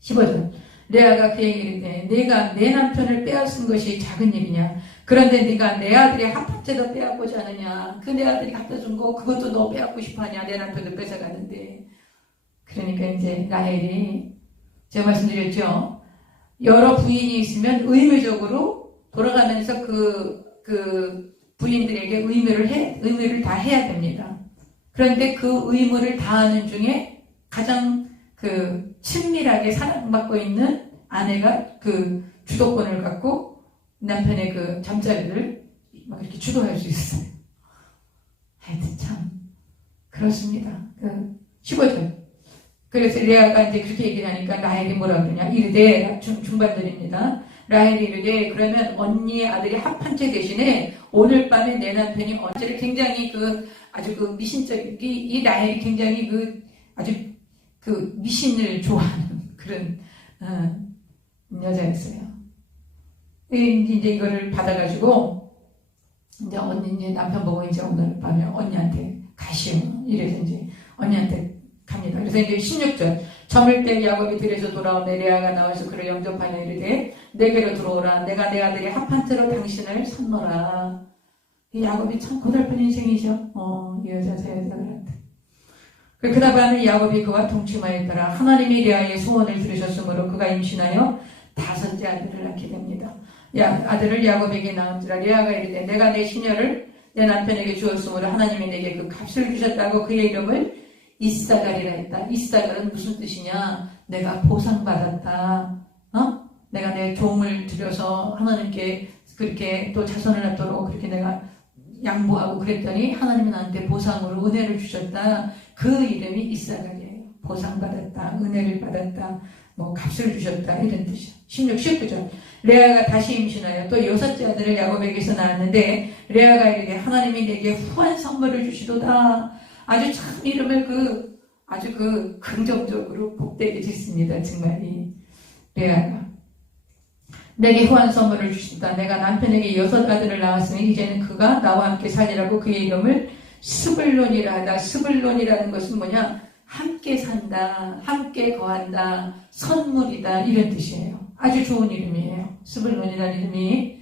15절. 레아가 그에게 이르되 내가 내 남편을 빼앗은 것이 작은 일이냐? 그런데 네가 내 아들의 합한채도 빼앗고자 하느냐? 그 내 아들이 갖다 준 거 그것도 너 빼앗고 싶어하냐? 내 남편도 뺏어가는데. 그러니까 이제 라헬이 제가 말씀드렸죠. 여러 부인이 있으면 의무적으로 돌아가면서 그 부인들에게 의무를 다 해야 됩니다. 그런데 그 의무를 다하는 중에 가장 그 친밀하게 사랑받고 있는 아내가 그 주도권을 갖고 남편의 그 잠자리를 막 이렇게 주도할 수 있어요. 하여튼 참 그렇습니다. 15절. 그래서 레아가 이제 그렇게 얘기를 하니까 라헬이 뭐라 그러냐. 이르되 중반절입니다. 라헬이 이르되 그러면 언니의 아들이 합한 채 대신에 오늘 밤에 내 남편이 언제를 굉장히 아주 미신적인 이 라헬이 굉장히 아주 미신을 좋아하는 그런 여자였어요. 이제 이거를 받아가지고 이제 이제 남편 보고 이제 오늘 밤에 언니한테 가시오. 이래서 이제 언니한테 갑니다. 그래서 이제 16절. 저물 때 야곱이 들에서 돌아오매 레아가 나와서 그를 영접하여 이르되 내게로 들어오라. 내가 내 아들이 합한 채로 당신을 선노라. 이 야곱이 참 고달픈 인생이죠. 이 여자 저 여자들한테. 그러다 밤에 야곱이 그와 동침하였더라. 하나님이 레아의 소원을 들으셨으므로 그가 임신하여 5째 아들을 낳게 됩니다. 아들을 야곱에게 낳은지라. 레아가 이르되 내가 내 시녀를 내 남편에게 주었으므로 하나님이 내게 그 값을 주셨다고 그의 이름을 이사갈이라 했다. 이사갈은 무슨 뜻이냐? 내가 보상받았다. 내가 내 종을 들여서 하나님께 그렇게 또 자손을 낳도록 그렇게 내가 양보하고 그랬더니 하나님이 나한테 보상으로 은혜를 주셨다. 그 이름이 이사갈이에요. 보상받았다. 은혜를 받았다. 값을 주셨다. 이런 뜻이요. 16, 19절. 레아가 다시 임신하여 또 6째 아들을 야곱에게서 낳았는데 레아가 이르되 하나님이 내게 후한 선물을 주시도다. 아주 참 이름을 아주 긍정적으로 복되게 짓습니다. 정말 이 레아가 내게 후한 선물을 주신다. 내가 남편에게 6 아들을 낳았으니 이제는 그가 나와 함께 살리라고 그의 이름을 스불론이라 하다. 스불론이라는 것은 뭐냐? 함께 산다, 함께 거한다, 선물이다 이런 뜻이에요. 아주 좋은 이름이에요. 스불론이라는 이름이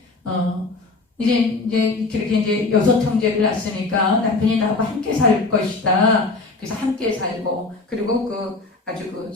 이제 그렇게 이제 6 형제를 낳았으니까 남편이 나하고 함께 살 것이다. 그래서 함께 살고 그리고 아주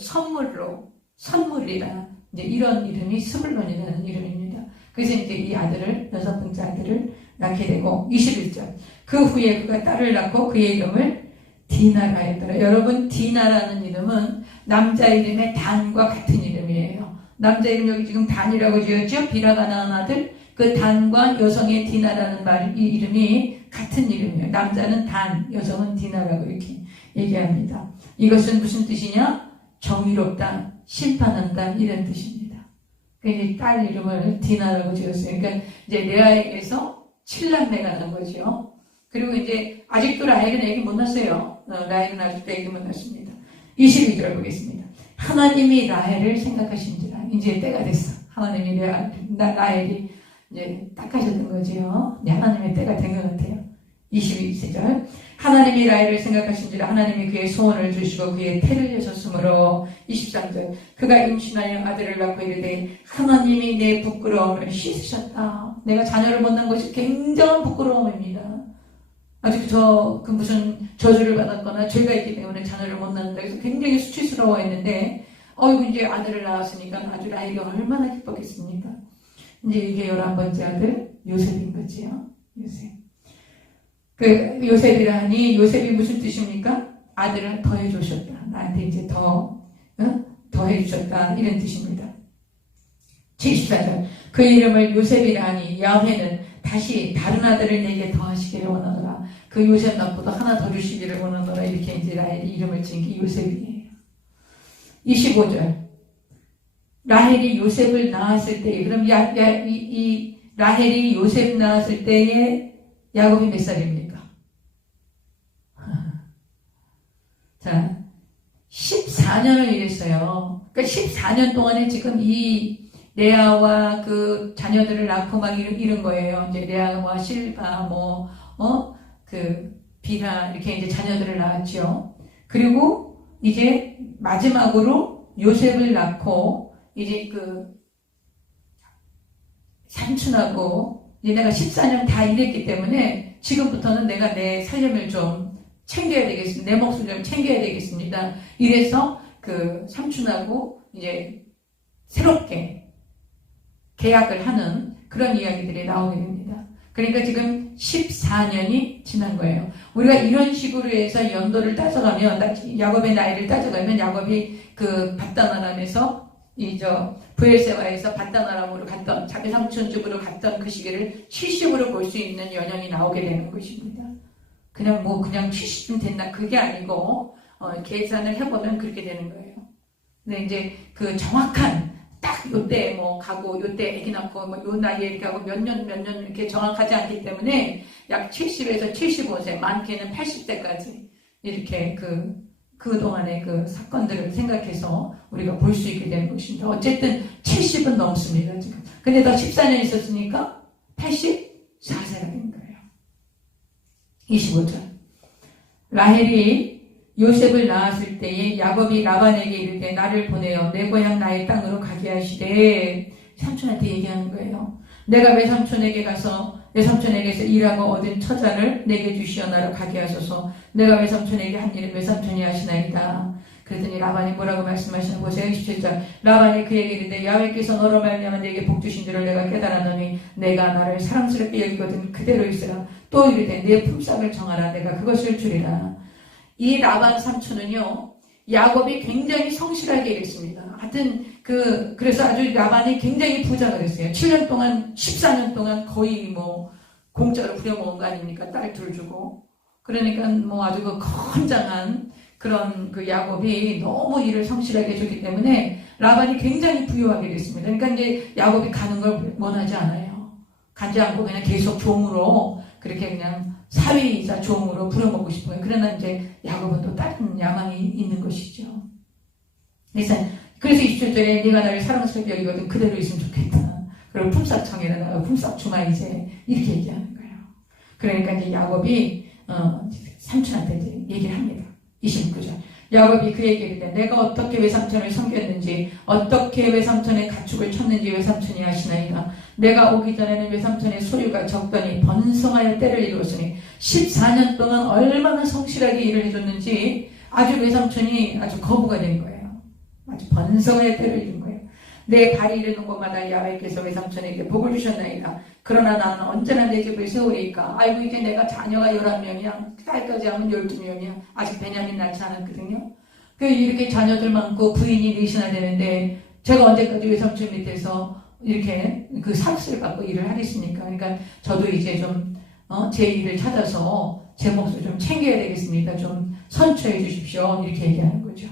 선물이라 이제 이런 이름이 스불론이라는 이름입니다. 그래서 이제 이 아들을 6번째 아들을 낳게 되고 21절. 그 후에 그가 딸을 낳고 그의 이름을 디나라 했더라. 여러분 디나라는 이름은 남자 이름의 단과 같은 이름이에요. 남자 이름 여기 지금 단이라고 지었죠. 비라가 낳은 아들 그 단과 여성의 디나라는 이 이름이 같은 이름이에요. 남자는 단, 여성은 디나라고 이렇게 얘기합니다. 이것은 무슨 뜻이냐? 정의롭다, 심판한다 이런 뜻입니다. 그러니까 딸 이름을 디나라고 지었어요. 그러니까 이제 레아에게서 7남매가 난 거죠. 그리고 이제 아직도 라헬은 애기 못 낳았어요. 라헬은 아직도 애기 못 낳았습니다. 22절 보겠습니다. 하나님이 라헬을 생각하신지라. 이제 때가 됐어. 하나님이 라헬이 이제 닦아졌던 거지요. 하나님의 때가 된 것 같아요. 22절. 하나님이 라헬을 생각하신지라. 하나님이 그의 소원을 주시고 그의 태를 여셨으므로. 23절. 그가 임신하여 아들을 낳고 이르되 하나님이 내 부끄러움을 씻으셨다. 내가 자녀를 못 낳은 것이 굉장한 부끄러움입니다. 아직 무슨 저주를 받았거나 죄가 있기 때문에 자녀를 못 낳는다. 그래서 굉장히 수치스러워했는데 이제 아들을 낳았으니까 아주 라헬이가 얼마나 기뻤겠습니까? 이제 이게 11번째 아들 요셉인 거지요. 요셉. 요셉이라니 요셉이 무슨 뜻입니까? 아들을 더해주셨다. 나한테 이제 더해주셨다. 이런 뜻입니다. 74절. 그 이름을 요셉이라니 야훼는 다시 다른 아들을 내게 더하시기를 원하노라. 그 요셉 낳고도 하나 더 주시기를 원하노라. 이렇게 이제 라헬이 이름을 지은 게 요셉이에요. 25절. 라헬이 요셉을 낳았을 때, 그럼 이 라헬이 요셉 낳았을 때에 야곱이 몇 살입니까? 자, 14년을 일했어요. 그러니까 14년 동안에 지금 이 레아와 그 자녀들을 낳고 막 이런 거예요. 이제 레아와 실바, 비라, 이렇게 이제 자녀들을 낳았죠. 그리고 이제 마지막으로 요셉을 낳고, 이제 삼촌하고, 이제 내가 14년 다 일했기 때문에 지금부터는 내가 내 살림을 좀 챙겨야 되겠습니다. 내 몫을 좀 챙겨야 되겠습니다. 이래서 삼촌하고 이제 새롭게 계약을 하는 그런 이야기들이 나오게 됩니다. 그러니까 지금 14년이 지난 거예요. 우리가 이런 식으로 해서 연도를 따져가면, 야곱의 나이를 따져가면, 야곱이 그 밧다나람에서 브엘세바에서 밧다나람으로 갔던, 자기 삼촌 집으로 갔던 그 시기를 70으로 볼 수 있는 연령이 나오게 되는 것입니다. 그냥 70쯤 됐나? 그게 아니고, 계산을 해보면 그렇게 되는 거예요. 근데 이제 그 정확한, 딱 요때 가고, 요때 애기 낳고, 요 나이에 이렇게 하고 몇 년 이렇게 정확하지 않기 때문에 약 70에서 75세, 많게는 80세까지 이렇게 그동안의 그 사건들을 생각해서 우리가 볼 수 있게 되는 것입니다. 어쨌든 70은 넘습니다, 지금. 근데 더 14년 있었으니까 84세가 된 거예요. 25절. 라헬이 요셉을 낳았을 때에 야곱이 라반에게 이르되 나를 보내어 내 고향 나의 땅으로 가게 하시되, 삼촌한테 얘기하는 거예요. 내가 외삼촌에게 가서 외삼촌에게서 일하고 얻은 처자를 내게 주시어 나로 가게 하소서. 내가 외삼촌에게 한 일은 외삼촌이 하시나이다. 그랬더니 라반이 뭐라고 말씀하시나 보세요. 27절. 라반이 그에게 이르되 야훼께서 너로 말미암아 내게 복 주신 줄을 내가 깨달았노니 내가 나를 사랑스럽게 여기거든 그대로 있으라. 또 이르되 내 품삯을 정하라. 내가 그것을 주리라. 이 라반 삼촌은요, 야곱이 굉장히 성실하게 일했습니다. 하여튼, 그래서 아주 라반이 굉장히 부자가 됐어요. 7년 동안, 14년 동안 거의 공짜로 부려먹은 거 아닙니까? 딸 둘 주고. 그러니까 아주 건장한 그런 야곱이 너무 일을 성실하게 해줬기 때문에 라반이 굉장히 부유하게 됐습니다. 그러니까 이제 야곱이 가는 걸 원하지 않아요. 가지 않고 그냥 계속 종으로, 그렇게 그냥 사위이자 종으로 부려먹고 싶어요. 그러나 이제 야곱은 또 다른 야망이 있는 것이죠. 그래서 27절에 네가 나를 사랑스럽게 여기거든 그대로 있으면 좋겠다. 그리고 품삯 정해라. 품삯 주마 이제 이렇게 얘기하는 거예요. 그러니까 이제 야곱이 삼촌한테 이제 얘기를 합니다. 29절. 야곱이 그에게 이르되 내가 어떻게 외삼촌을 섬겼는지 어떻게 외삼촌의 가축을 쳤는지 외삼촌이 아시나이다. 내가 오기 전에는 외삼촌의 소유가 적더니 번성하여 때를 이루었으니 14년 동안 얼마나 성실하게 일을 해줬는지 아주 외삼촌이 아주 거부가 된 거예요. 아주 번성하여 때를 이룬 거예요. 내 발이 이르는 곳마다 야훼께서 외삼촌에게 복을 주셨나이다. 그러나 나는 언제나 내 집을 세우리까. 아이고 이제 내가 자녀가 11명이야. 딸까지 하면 12명이야. 아직 베냐민 낳지 않았거든요. 이렇게 자녀들 많고 부인이 넷이나 되는데 제가 언제까지 외삼촌 밑에서 이렇게 삭스를 받고 일을 하겠습니까? 그러니까 저도 이제 좀 제 일을 찾아서 제 몫을 좀 챙겨야 되겠습니다. 좀 선처해 주십시오. 이렇게 얘기하는 거죠.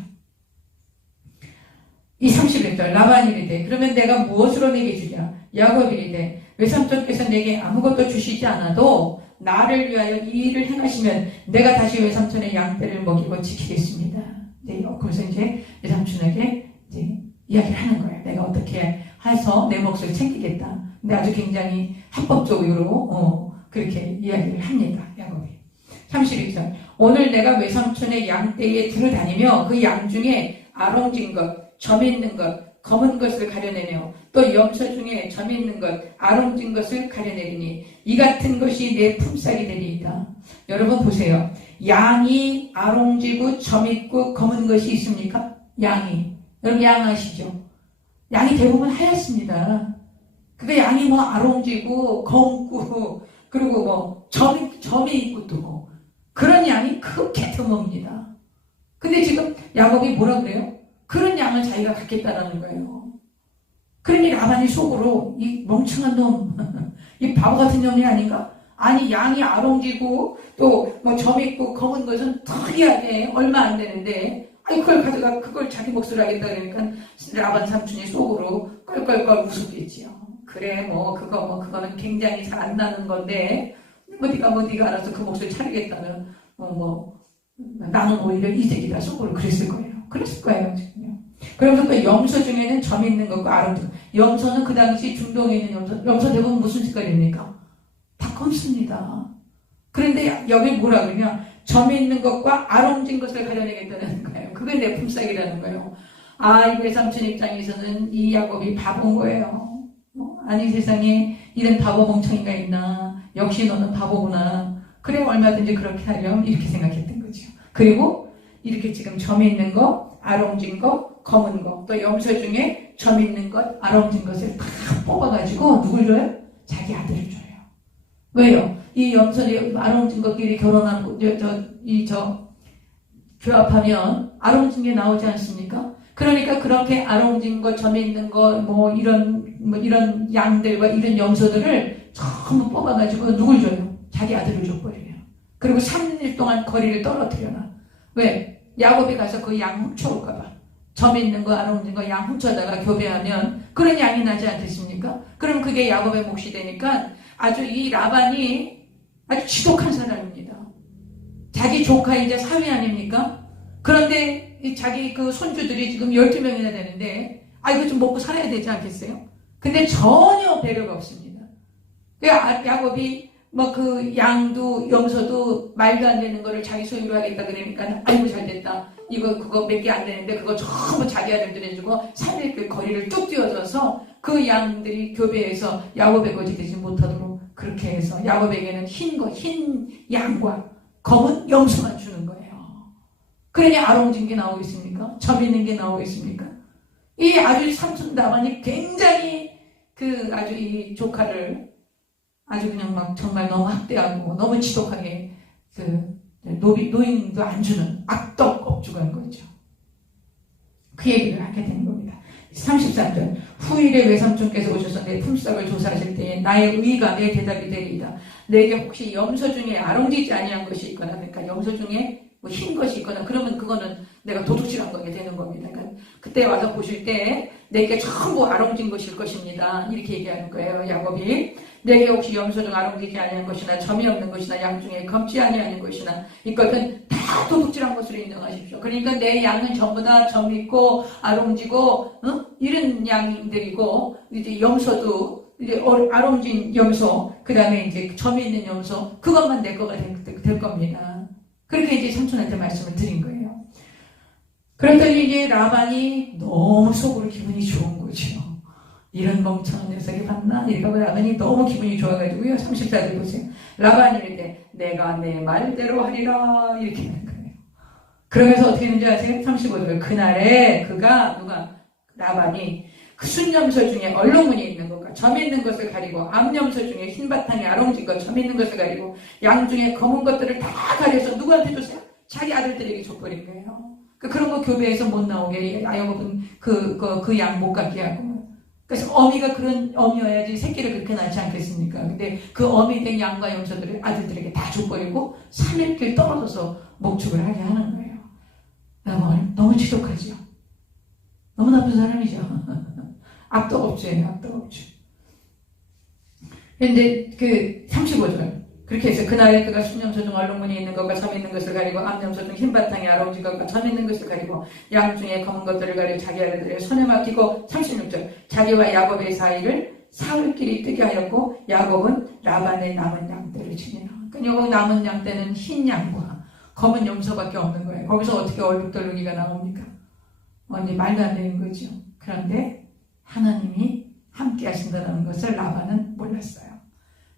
이 31절 라반이 이르되 그러면 내가 무엇으로 내게 주냐? 야곱이 이르되 외삼촌께서 내게 아무것도 주시지 않아도 나를 위하여 이 일을 행하시면 내가 다시 외삼촌의 양떼를 먹이고 지키겠습니다. 그래서 이제 외삼촌에게 이제 이야기를 하는 거예요. 내가 어떻게 해서 내 몫을 챙기겠다. 근데 아주 굉장히 합법적으로 그렇게 이야기를 합니다. 야곱이. 31절 오늘 내가 외삼촌의 양떼에 두루다니며 그 양 중에 아롱진 것, 점 있는 것, 검은 것을 가려내며 또 염소 중에 점 있는 것, 아롱진 것을 가려내리니 이 같은 것이 내 품삯이 되리이다. 여러분 보세요. 양이 아롱지고 점 있고 검은 것이 있습니까? 양이. 여러분 양 아시죠? 양이 대부분 하얗습니다. 근데 양이 아롱지고 검고 그리고 점이 있고 또 그런 양이 그렇게 드뭅니다. 근데 지금 야곱이 뭐라 그래요? 그런 양을 자기가 갖겠다라는 거예요. 그러니 라반이 속으로 이 멍청한 놈, 이 바보 같은 놈이 아닌가? 아니 양이 아롱지고 또 점 있고 검은 것은 특이하게 얼마 안 되는데 그걸 가져가 그걸 자기 몫으로 하겠다 그러니까 라반 삼촌이 속으로 껄껄껄 웃었겠지요. 그래 그거는 굉장히 잘 안 나는 건데 네가 알아서 그 몫을 차리겠다는 나는 오히려 이득이다 속으로 그랬을 거예요. 그랬을 거예요 지금요. 그러면서 또 염소 중에는 점 있는 것과 아롱진 것. 염소는 그 당시 중동에 있는 염소 대부분 무슨 색깔입니까? 다 검습니다. 그런데 여기 뭐라 그러냐? 점 있는 것과 아롱진 것을 가려내겠다는 거예요. 그게 내 품삯이라는 거예요. 이 외삼촌 입장에서는 이 야곱이 바본 거예요. 아니 세상에 이런 바보 멍청이가 있나? 역시 너는 바보구나. 그래 얼마든지 그렇게 하렴 이렇게 생각했던 거죠. 그리고 이렇게 지금 점이 있는 거, 아롱진 것, 검은 것, 또 염소 중에 점 있는 것, 아롱진 것을 다 뽑아가지고 누굴 줘요? 자기 아들을 줘요. 왜요? 이 염소들이 아롱진 것끼리 결혼하고 교합하면 아롱진 게 나오지 않습니까? 그러니까 그렇게 아롱진 것, 점 있는 것, 이런 양들과 이런 염소들을 전부 뽑아가지고 누굴 줘요? 자기 아들을 줘버려요. 그리고 3일 동안 거리를 떨어뜨려놔. 왜? 야곱이 가서 그 양 훔쳐올까봐. 점 있는 거, 아롱진 거 양 훔쳐다가 교배하면 그런 양이 나지 않겠습니까? 그럼 그게 야곱의 몫이 되니까 아주 이 라반이 아주 지독한 사람입니다. 자기 조카이자 사위 아닙니까? 그런데 자기 그 손주들이 지금 12명이나 되는데 이거 좀 먹고 살아야 되지 않겠어요? 근데 전혀 배려가 없습니다. 야곱이 그 양도 염소도 말도 안 되는 거를 자기 소유로 하겠다 그러니까 아이고 잘됐다. 그거 몇 개 안 되는데 그거 전부 자기 아들들이 주고 3일 거리를 뚝 뛰어들어서 그 양들이 교배해서 야곱의 것이 되지 못하도록 그렇게 해서 야곱에게는 흰 양과 검은 염소만 주는 거예요. 그러니 아롱진 게 나오겠습니까? 점 있는 게 나오겠습니까? 이 아주 삼촌 라반이 굉장히 아주 이 조카를 아주 그냥 정말 너무 학대하고 너무 지독하게 노인도 안 주는 악덕 업주가 거죠. 그 얘기를 하게 된 겁니다. 33절 후일에 외삼촌께서 오셔서 내 품삯을 조사하실 때에 나의 의가 내 대답이 되리이다. 내게 혹시 염소 중에 아롱지지 아니한 것이 있거나 그러니까 염소 중에 흰 것이 있거나 그러면 그거는 내가 도둑질한 거게 되는 겁니다. 그러니까 그때 와서 보실 때 내게 전부 아롱진 것일 것입니다. 이렇게 얘기하는 거예요. 야곱이 내게 혹시 염소 중 아롱지지 아니한 것이나 점이 없는 것이나 양 중에 검지 아니하는 것이나 이것은 다 도둑질한 것으로 인정하십시오. 그러니까 내 양은 전부 다 점 있고 아롱지고 이런 양들이고 이제 염소도 이제 아롱진 염소 그 다음에 이제 점이 있는 염소 그것만 내 거가 될 겁니다. 그렇게 이제 삼촌한테 말씀을 드린 거예요. 그랬더니 이제 라반이 너무 속으로 기분이 좋은 거죠. 이런 멍청한 녀석이 봤나? 이러고 라반이 너무 기분이 좋아가지고요. 34절 보세요. 라반이 이렇게 내가 내 말대로 하리라 이렇게 하는 거예요. 그러면서 어떻게 했는지 아세요? 35절 그날에 라반이 그 순염소 중에 얼룩무늬 있는 것과 점 있는 것을 가리고 암염소 중에 흰 바탕에 아롱진 것 점 있는 것을 가리고 양 중에 검은 것들을 다 가려서 누구한테 줬어요? 자기 아들들에게 줘버린 거예요. 그런 거 교배에서 못 나오게 야곱은 그 양 못 갖게 하고 그래서 어미가 그런 어미여야지 새끼를 그렇게 낳지 않겠습니까? 근데 그 어미 된 양과 염소들을 아들들에게 다 줘버리고 3일길 떨어져서 목축을 하게 하는 거예요. 너무 지독하죠. 너무 나쁜 사람이죠. 악덕업주예요, 악덕업주. 근데 35절. 그렇게 해서 그날에 그가 순염소 중 얼룩무늬 있는 것과 점 있는 것을 가리고 암염소 중 흰 바탕에 아롱진 것과 점 있는 것을 가리고 양 중에 검은 것들을 가리고 자기 아들들의 손에 맡기고 36절. 자기와 야곱의 사이를 사흘길이 뜨게 하였고 야곱은 라반의 남은 양떼를 치니라. 그러니까 여기 남은 양떼는 흰 양과 검은 염소밖에 없는 거예요. 거기서 어떻게 얼룩덜룩이가 나옵니까? 이제 말도 안 되는 거죠. 그런데 하나님이 함께 하신다는 것을 라반은 몰랐어요.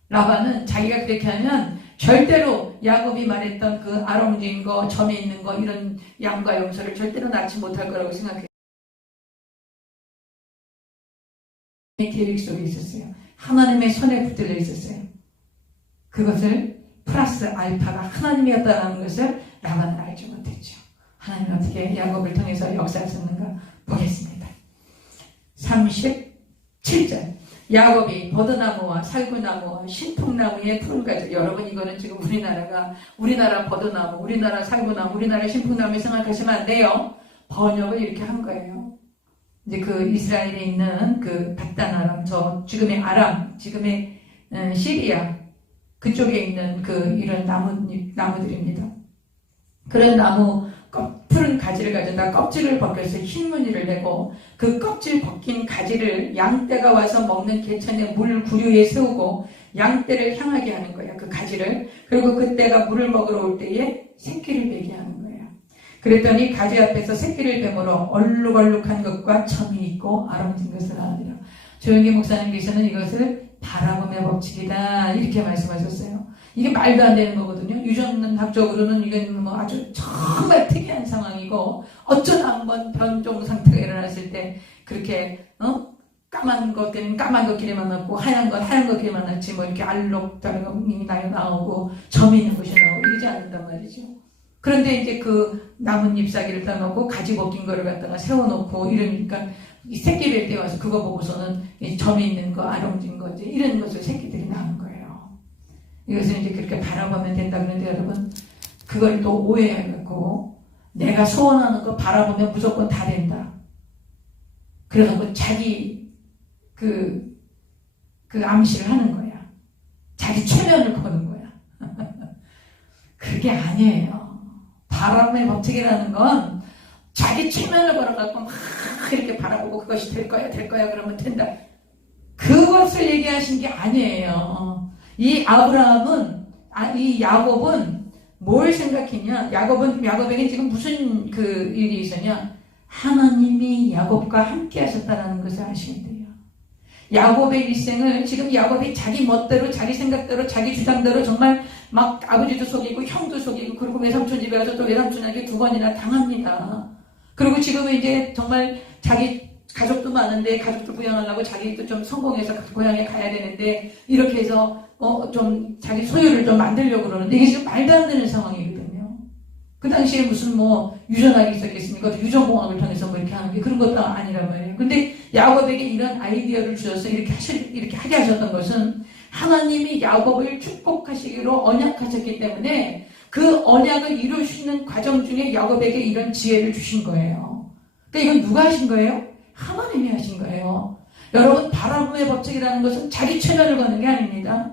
라반은 자기가 그렇게 하면 절대로 야곱이 말했던 그 아롱진 거, 점에 있는 거 이런 양과 염소를 절대로 낳지 못할 거라고 생각해요. 계획 속에 있었어요. 하나님의 손에 붙들려 있었어요. 그것을 플러스 알파가 하나님이었다는 것을 라반은 알지 못했죠. 하나님은 어떻게 야곱을 통해서 역사하셨는가 보겠습니다. 37절 야곱이 버드나무와 살구나무와 신풍나무의 풀을 가지고 여러분 이거는 지금 우리나라 버드나무, 우리나라 살구나무, 우리나라 신풍나무 생각하시면 안 돼요. 번역을 이렇게 한 거예요. 이제 그 이스라엘에 있는 그 바단 아람, 지금의 아람, 지금의 시리아 그쪽에 있는 이런 나무들입니다. 그런 나무 푸른 가지를 가져다 껍질을 벗겨서 흰 무늬를 내고 그 껍질 벗긴 가지를 양떼가 와서 먹는 개천의 물 구류에 세우고 양떼를 향하게 하는 거예요. 그 가지를. 그리고 그때가 물을 먹으러 올 때에 새끼를 베게 하는 거예요. 그랬더니 가지 앞에서 새끼를 베물어 얼룩얼룩한 것과 점이 있고 아롱진 것을 하느니라. 조영기 목사님께서는 이것을 바라봄의 법칙이다 이렇게 말씀하셨어요. 이게 말도 안 되는 거거든요. 유전학적으로는 이건 뭐 아주 정말 특이한 상황이고, 어쩌다 한번 변종 상태가 일어났을 때 그렇게 까만 것들은 까만 것끼리만 나고 하얀 건 하얀 것끼리만 났지, 뭐 이렇게 알록달록이 나오고 점이 있는 것이 나오고 이러지 않는단 말이죠. 그런데 이제 그 나뭇 잎사귀를 따놓고 가지 벗긴 거를 갖다가 세워놓고 이러니까 이 새끼 뵐 때 와서 그거 보고서는 점이 있는 거, 아롱진 거, 이제 이런 것을 새끼들이 낳은 거예요. 이것을 이제 그렇게 바라보면 된다 그러는데, 여러분, 그걸 또 오해해갖고 내가 소원하는 거 바라보면 무조건 다 된다. 그래갖고 자기 그 암시를 하는 거야. 자기 최면을 거는 거야. 그게 아니에요. 바람의 법칙이라는 건 자기 최면을 걸어갖고 막 이렇게 바라보고 그것이 될 거야 그러면 된다. 그것을 얘기하신 게 아니에요. 이 아브라함은, 이 야곱은 뭘 생각했냐? 야곱에게 지금 무슨 그 일이 있었냐? 하나님이 야곱과 함께 하셨다는 것을 아시면 돼요. 야곱의 일생을 지금 야곱이 자기 멋대로, 자기 생각대로, 자기 주장대로 정말 막 아버지도 속이고 형도 속이고, 그리고 외삼촌 집에 가서 또 외삼촌에게 2번이나 당합니다. 그리고 지금은 이제 정말 자기 가족도 많은데 가족도 부양하려고 자기도 좀 성공해서 고향에 가야 되는데, 이렇게 해서 좀 자기 소유를 좀 만들려고 그러는데, 이게 지금 말도 안 되는 상황이거든요. 그 당시에 무슨 뭐 유전학이 있었겠습니까? 유전공학을 통해서 뭐 이렇게 하는 게 그런 것도 아니란 말이에요. 근데 야곱에게 이런 아이디어를 주셔서 이렇게 하게 하셨던 것은 하나님이 야곱을 축복하시기로 언약하셨기 때문에 그 언약을 이룰 수 있는 과정 중에 야곱에게 이런 지혜를 주신 거예요. 그러니까 이건 누가 하신 거예요? 하나님이 하신 거예요. 여러분, 바라봄의 법칙이라는 것은 자기 최면을 거는 게 아닙니다.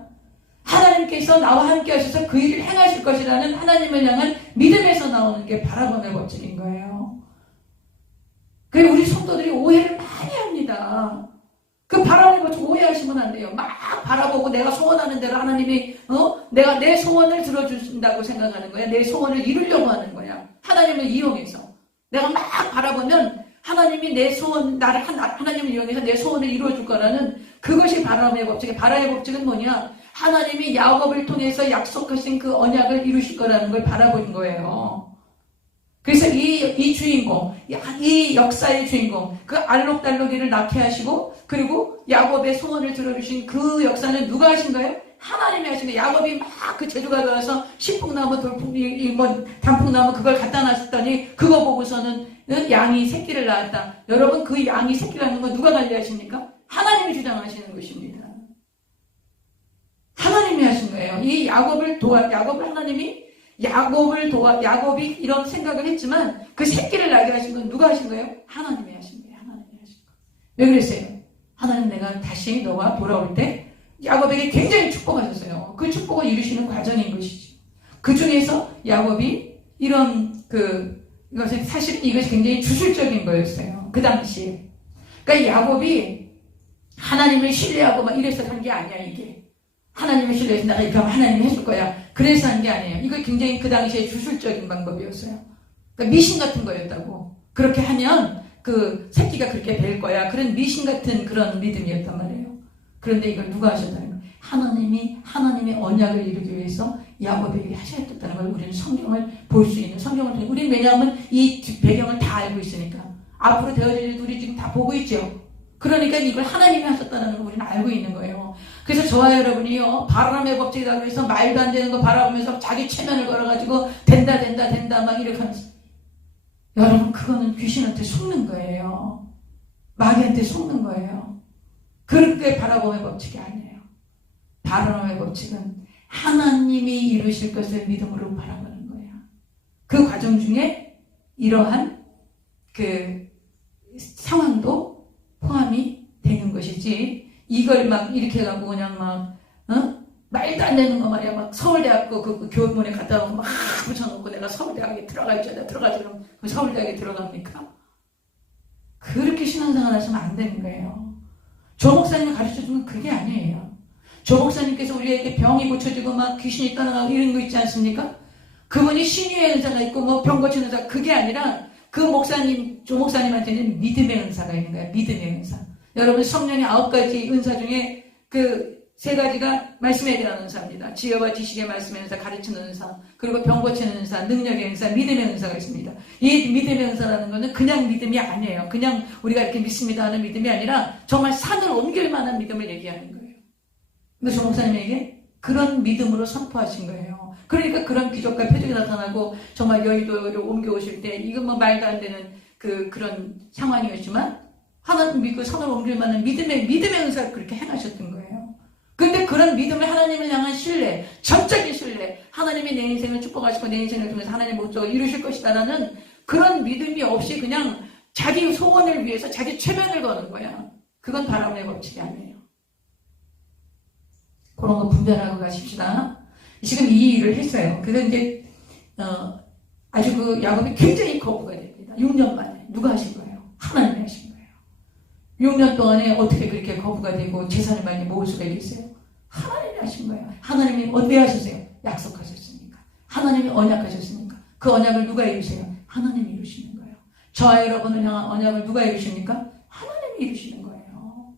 하나님께서 나와 함께 하셔서 그 일을 행하실 것이라는 하나님을 향한 믿음에서 나오는 게 바라봄의 법칙인 거예요. 그리고 우리 성도들이 오해를 많이 합니다. 그 바라봄의 법칙 오해하시면 안 돼요. 막 바라보고 내가 소원하는 대로 하나님이 내가 내 소원을 들어주신다고 생각하는 거야. 내 소원을 이루려고 하는 거야. 하나님을 이용해서. 내가 막 바라보면 하나님이 내 소원, 하나님을 이용해서 내 소원을 이루어줄 거라는, 그것이 바라봄의 법칙이에요. 바라봄의 법칙은 뭐냐? 하나님이 야곱을 통해서 약속하신 그 언약을 이루실 거라는 걸 바라본 거예요. 그래서 이 주인공, 이 역사의 주인공, 그 알록달록이를 낳게 하시고, 그리고 야곱의 소원을 들어주신 그 역사는 누가 하신 거예요? 하나님이 하신 거예요. 야곱이 막 그 제주가 가서 신풍나무, 단풍나무 그걸 갖다 놨더니 그거 보고서는 양이 새끼를 낳았다. 여러분, 그 양이 새끼를 낳는 건 누가 관리하십니까? 하나님이 주장하시는 것입니다. 하나님이 하신 거예요. 이 야곱을 하나님이 야곱이 이런 생각을 했지만 그 새끼를 낳게 하신 건 누가 하신 거예요? 하나님이 하신 거예요. 하나님이 하신 거예요. 왜 그랬어요? 하나님, 내가 다시 너와 돌아올 때 야곱에게 굉장히 축복하셨어요. 그 축복을 이루시는 과정인 것이죠. 그 중에서 야곱이 이런 이것은 사실 이것이 굉장히 주술적인 거였어요. 그 당시에. 그러니까 야곱이 하나님을 신뢰하고 막 이래서 한 게 아니야, 이게. 하나님을 신뢰해서 내가 이렇게 하면 하나님이 해줄 거야. 그래서 한 게 아니에요. 이거 굉장히 그 당시에 주술적인 방법이었어요. 그러니까 미신 같은 거였다고. 그렇게 하면 그 새끼가 그렇게 될 거야. 그런 미신 같은 그런 믿음이었단 말이에요. 그런데 이걸 누가 하셨다는 거예요? 하나님이 언약을 이루기 위해서 야곱에게 하셨다는 걸 우리는 성경을 볼 수 있는, 성경을 통해, 우리는 왜냐하면 이 배경을 다 알고 있으니까. 앞으로 되어질 일도 우리 지금 다 보고 있죠. 그러니까 이걸 하나님이 하셨다는 걸 우리는 알고 있는 거예요. 그래서 저와 여러분이요, 바람의 법칙이라고 해서 말도 안 되는 거 바라보면서 자기 체면을 걸어가지고 된다 막 이렇게 하면서, 여러분, 그거는 귀신한테 속는 거예요. 마귀한테 속는 거예요. 그렇게 바라봄의 법칙이 아니에요. 바라봄의 법칙은 하나님이 이루실 것을 믿음으로 바라보는 거예요. 그 과정 중에 이러한 그 상황도 포함이 되는 것이지, 이걸 막 이렇게 해갖고 그냥 말도 안 되는 거 말이야. 막 서울대학교 그 교문에 갖다 놓고 막 붙여놓고 내가 서울대학에 들어가야지, 그럼 그 서울대학에 들어갑니까? 그렇게 신앙생활 하시면 안 되는 거예요. 조 목사님이 가르쳐주는 그게 아니에요. 조 목사님께서 우리에게 병이 고쳐지고 막 귀신이 떠나가고 이런 거 있지 않습니까? 그분이 신유의 은사가 있고 뭐 병 고치는 은사, 그게 아니라 그 목사님, 조 목사님한테는 믿음의 은사가 있는 거예요. 믿음의 은사. 여러분, 성령의 9가지 은사 중에 그 세 가지가 말씀에 대한 은사입니다. 지혜와 지식의 말씀의 은사, 가르치는 은사, 그리고 병 고치는 은사, 능력의 은사, 믿음의 은사가 있습니다. 이 믿음의 은사라는 것은 그냥 믿음이 아니에요. 그냥 우리가 이렇게 믿습니다 하는 믿음이 아니라 정말 산을 옮길 만한 믿음을 얘기하는 거예요. 그래서 목사님에게 그런 믿음으로 선포하신 거예요. 그러니까 그런 기적과 표적이 나타나고 정말 여의도를 옮겨오실 때 이건 뭐 말도 안 되는 그런 상황이었지만 하나님 믿고 산을 옮길 만한 믿음의 은사를 그렇게 행하셨던 거예요. 근데 그런 믿음을 하나님을 향한 신뢰, 전적인 신뢰, 하나님이 내 인생을 축복하시고 내 인생을 통해서 하나님의 목적을 이루실 것이다라는 그런 믿음이 없이 그냥 자기 소원을 위해서 자기 최면을 거는 거야. 그건 바람의 법칙이 아니에요. 그런 거 분별하고 가십시다. 지금 이 일을 했어요. 그래서 이제 아주 그 야곱이 굉장히 거부가 됩니다. 6년 만에. 누가 하신 거예요? 하나님이 하신 거예요. 6년 동안에 어떻게 그렇게 거부가 되고 재산을 많이 모을 수가 있겠어요? 하나님이 하신 거예요. 하나님이 왜 하셨어요? 약속하셨으니까. 하나님이 언약하셨으니까. 그 언약을 누가 이루세요? 하나님이 이루시는 거예요. 저와 여러분을 향한 언약을 누가 이루십니까? 하나님이 이루시는 거예요.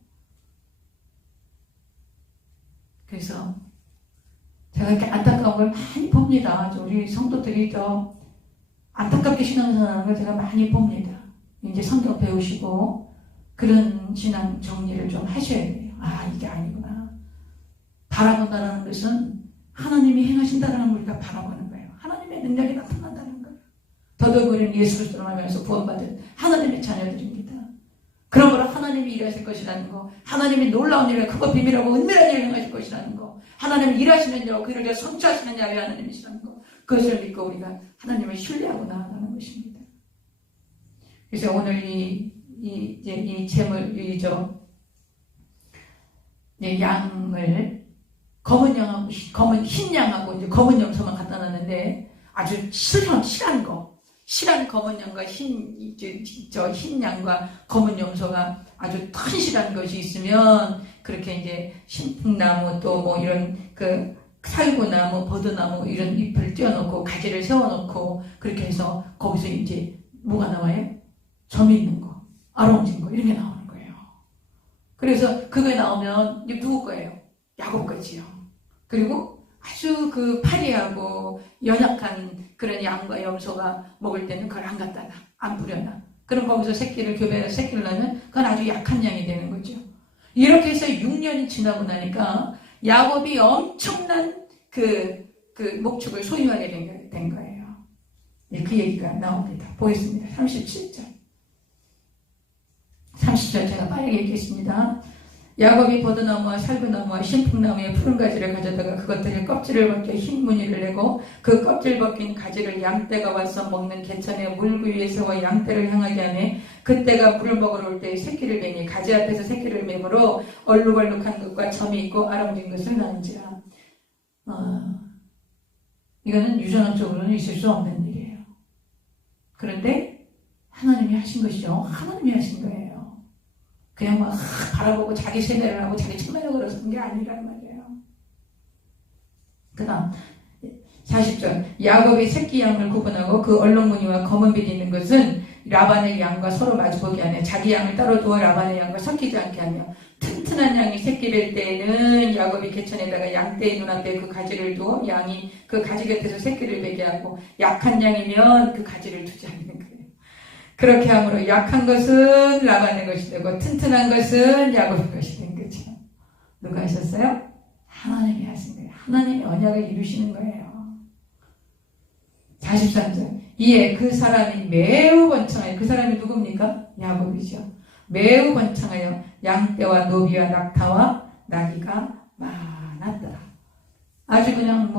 그래서 제가 이렇게 안타까운 걸 많이 봅니다. 우리 성도들이 더 안타깝게 신앙생활하는 걸 제가 많이 봅니다. 이제 성경 배우시고 그런 신앙 정리를 좀 하셔야 돼요. 아, 이게 아니구나. 바라본다는 것은 하나님이 행하신다는 걸 우리가 바라보는 거예요. 하나님의 능력이 나타난다는 거예요. 더더욱 예수 그리스도로 말미암아서 구원받은 하나님의 자녀들입니다. 그러므로 하나님이 일하실 것이라는 거, 하나님이 놀라운 일을 크고 비밀하고 은밀한 일을 행하실 것이라는 거, 하나님이 일하시면요 그를 위해 성취하시는 야훼 하나님이시라는 거, 그것을 믿고 우리가 하나님을 신뢰하고 나아가는 것입니다. 그래서 오늘 이 재물 양을 검은 흰 양하고 이제 검은 염소만 갖다 놨는데 아주 실한 검은 양과 흰 양과 검은 염소가 아주 튼실한 것이 있으면 그렇게 이제 신풍나무 또 뭐 이런 그 살구나무, 버드나무 이런 잎을 띄워놓고 가지를 세워놓고 그렇게 해서 거기서 이제 뭐가 나와요? 점이 있는 거, 아롱진 거 이런 게 나오는 거예요. 그래서 그게 나오면 이게 누구 거예요? 야곱 거지요. 그리고 아주 그 파리하고 연약한 그런 양과 염소가 먹을 때는 그걸 안 갖다 놔. 안 부려놔. 그럼 거기서 교배해서 새끼를 낳으면 그건 아주 약한 양이 되는 거죠. 이렇게 해서 6년이 지나고 나니까 야곱이 엄청난 그 목축을 소유하게 된 거예요. 그 얘기가 나옵니다. 보겠습니다. 37절. 30절 제가 빠르게 읽겠습니다. 야곱이 버드나무와 살구나무와 신풍나무의 푸른 가지를 가져다가 그것들의 껍질을 벗겨 흰 무늬를 내고 그 껍질 벗긴 가지를 양떼가 와서 먹는 개천의 물구 위에 세워 양떼를 향하게 하매 그때가 물을 먹으러 올 때에 새끼를 매니 가지 앞에서 새끼를 매므로 얼룩얼룩한 것과 점이 있고 아롱진 것을 낳은지라. 이거는 유전학적으로는 있을 수 없는 일이에요. 그런데 하나님이 하신 것이죠. 하나님이 하신 거예요. 그냥 막 바라보고 자기 세뇌를 하고 자기 측면을 걸어서 게 아니란 말이에요. 그 다음 40절 야곱이 새끼 양을 구분하고 그 얼룩무늬와 검은 빛이 있는 것은 라반의 양과 서로 마주보게 하며 자기 양을 따로 두어 라반의 양과 섞이지 않게 하며 튼튼한 양이 새끼 뵐 때에는 야곱이 개천에다가 양떼의 눈앞에 그 가지를 두어 양이 그 가지 곁에서 새끼를 베게 하고 약한 양이면 그 가지를 두지 않는 거예요. 그렇게 함으로 약한 것은 라반의 것이 되고 튼튼한 것은 야곱의 것이 된 거죠. 누가 하셨어요? 하나님이 하신 거예요. 하나님이 언약을 이루시는 거예요. 43절 이에 그 사람이 매우 번창하여 그 사람이 누굽니까? 야곱이죠. 매우 번창하여 양떼와 노비와 낙타와 나귀가 많았더라. 아주 그냥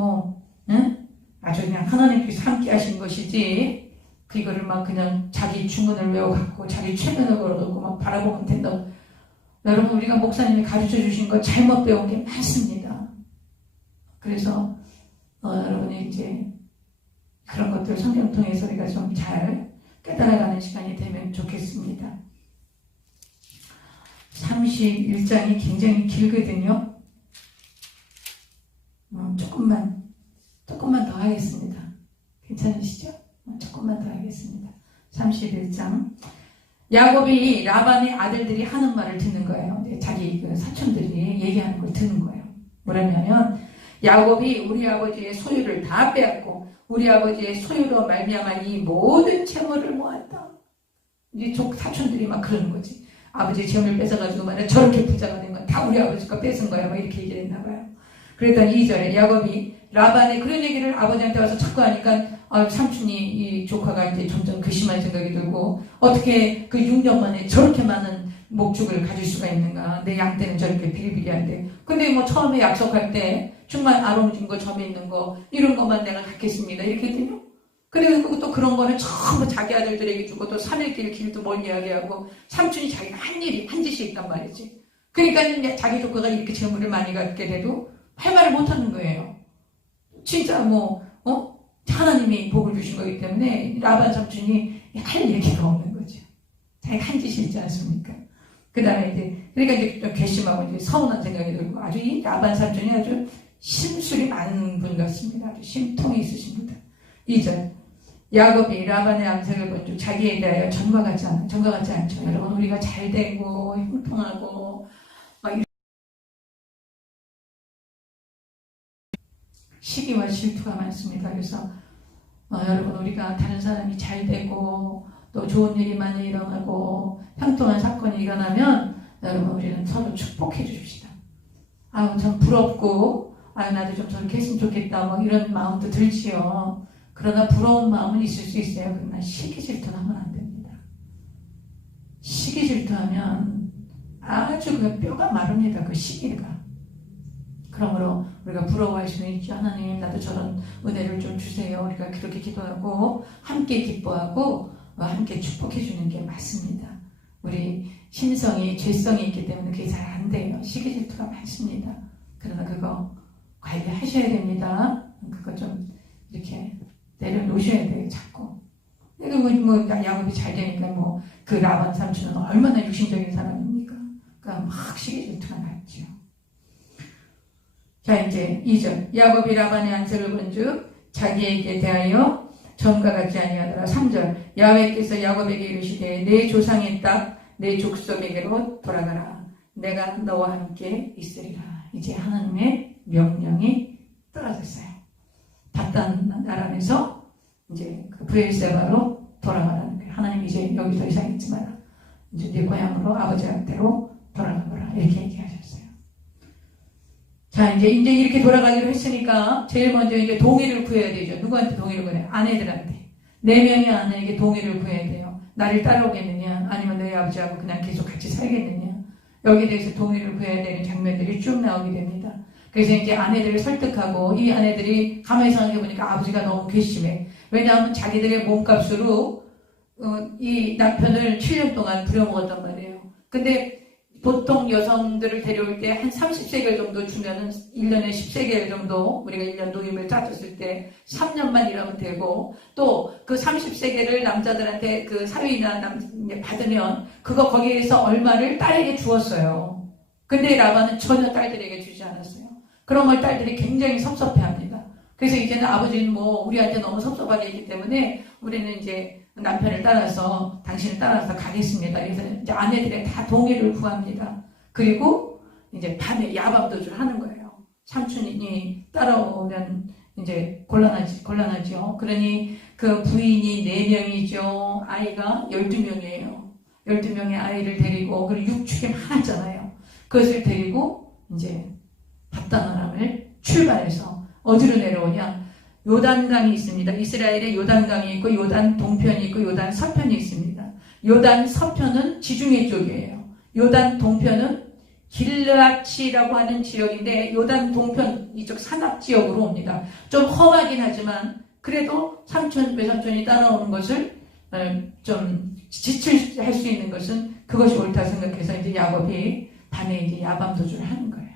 아주 그냥 하나님께서 함께 하신 것이지 이거를 막 그냥 자기 주문을 외워갖고 자기 최면을 걸어놓고 막 바라보면 된다. 여러분 우리가 목사님이 가르쳐 주신 거 잘못 배운 게 많습니다. 그래서 여러분이 이제 그런 것들 성경 통해서 우리가 좀 잘 깨달아가는 시간이 되면 좋겠습니다. 31장이 굉장히 길거든요. 조금만 더 하겠습니다. 괜찮으시죠? 조금만 더 하겠습니다. 31장 야곱이 라반의 아들들이 하는 말을 듣는 거예요. 자기 사촌들이 얘기하는 걸 듣는 거예요. 뭐라냐면 야곱이 우리 아버지의 소유를 다 빼앗고 우리 아버지의 소유로 말미암아 이 모든 재물을 모았다. 이제 사촌들이 막 그러는 거지. 아버지 재물 뺏어가지고 말이야 저렇게 부자가 된 건 다 우리 아버지가 뺏은 거야. 막 이렇게 얘기를 했나 봐요. 그랬더니 2절에 야곱이 라반의 그런 얘기를 아버지한테 와서 자꾸 하니까 삼촌이 이 조카가 이제 점점 괘씸한 생각이 들고 어떻게 그 6년 만에 저렇게 많은 목축을 가질 수가 있는가. 내 양 때는 저렇게 비리비리한데. 근데 뭐 처음에 약속할 때 정말 아롱진 거 점에 있는 거 이런 것만 내가 갖겠습니다. 이렇게 했더니 그리고 또 그런 거는 전부 자기 아들들에게 주고 또 3일 길도 멀리하게 하고 삼촌이 자기가 한 짓이 있단 말이지. 그러니까 자기 조카가 이렇게 재물을 많이 갖게 돼도 할 말을 못하는 거예요. 진짜 하나님이 복을 주신 거기 때문에 라반 삼촌이 할 얘기가 없는 거죠. 자기가 한 짓이 있지 않습니까? 그 다음에 그러니까 이제 좀 괘씸하고 이제 서운한 생각이 들고 아주 이 라반 삼촌이 아주 심술이 많은 분 같습니다. 아주 심통이 있으신 분들. 2절. 야곱이 라반의 암색을 본 중 자기에 대하여 전과 같지 않죠. 여러분, 우리가 잘 되고, 형통하고, 시기와 질투가 많습니다. 그래서, 여러분, 우리가 다른 사람이 잘 되고, 또 좋은 일이 많이 일어나고, 형통한 사건이 일어나면, 여러분, 우리는 서로 축복해 주십시다. 참 부럽고, 나도 좀 저렇게 했으면 좋겠다, 이런 마음도 들지요. 그러나 부러운 마음은 있을 수 있어요. 그러나 시기 질투는 하면 안 됩니다. 시기 질투하면 아주 그 뼈가 마릅니다. 그 시기가. 그러므로 우리가 부러워할 수는 있죠. 하나님, 나도 저런 은혜를 좀 주세요. 우리가 그렇게 기도하고 함께 기뻐하고 함께 축복해 주는 게 맞습니다. 우리 심성이 죄성이 있기 때문에 그게 잘 안 돼요. 시기 질투가 많습니다. 그러나 그거 관리하셔야 됩니다. 그거 좀 이렇게 내려놓으셔야 돼요, 자꾸. 야곱이 잘 되니까 그 라반 삼촌은 얼마나 육신적인 사람입니까? 그러니까 막 시기 질투가 났죠. 자, 이제 2절. 야곱이 라반의 안색을 본즉 자기에게 대하여 전과 같지 아니하더라. 3절. 야훼께서 야곱에게 이르시되 내 조상의 땅, 내 족속에게로 돌아가라. 내가 너와 함께 있으리라. 이제 하나님의 명령이 떨어졌어요. 바단 아람에서 이제 그 브엘세바로 돌아가라는 거예요. 하나님 이제 여기 더 이상 있지 마라. 이제 네 고향으로 아버지한테로 돌아가거라. 이렇게 얘기하셨어요. 자, 이제 이렇게 돌아가기로 했으니까 제일 먼저 이제 동의를 구해야 되죠. 누구한테 동의를 구해요? 아내들한테. 4명의 아내에게 동의를 구해야 돼요. 나를 따라오겠느냐? 아니면 너희 아버지하고 그냥 계속 같이 살겠느냐? 여기에 대해서 동의를 구해야 되는 장면들이 쭉 나오게 됩니다. 그래서 이제 아내들을 설득하고 이 아내들이 가만히 생각해보니까 아버지가 너무 괘씸해. 왜냐하면 자기들의 몸값으로 이 남편을 7년 동안 부려먹었단 말이에요. 근데 보통 여성들을 데려올 때 한 30세겔 정도 주면은 1년에 10세겔 정도 우리가 1년 노임을 따졌을 때 3년만 일하면 되고 또 그 30세겔을 남자들한테 그 사위나 받으면 그거 거기에서 얼마를 딸에게 주었어요. 근데 라반은 전혀 딸들에게 주지 않았어요. 그런 걸 딸들이 굉장히 섭섭해합니다. 그래서 이제는 아버지는 우리한테 너무 섭섭하게 했기 때문에 우리는 이제 남편을 따라서 당신을 따라서 가겠습니다. 그래서 이제 아내들의 다 동의를 구합니다. 그리고 이제 밤에 야밤도주를 하는 거예요. 삼촌이 따라오면 이제 곤란하죠. 그러니 그 부인이 4명이죠. 아이가 12명이에요. 12명의 아이를 데리고 그리고 육축이 많았잖아요. 그것을 데리고 이제 바단 아람을 출발해서 어디로 내려오냐? 요단강이 있습니다. 이스라엘에 요단강이 있고 요단 동편이 있고 요단 서편이 있습니다. 요단 서편은 지중해 쪽이에요. 요단 동편은 길르앗이라고 하는 지역인데 요단 동편 이쪽 산악 지역으로 옵니다. 좀 험하긴 하지만 그래도 외삼촌이 따라오는 것을 좀 지출할 수 있는 것은 그것이 옳다 생각해서 이제 야곱이 밤에 이제 야밤도주를 하는 거예요.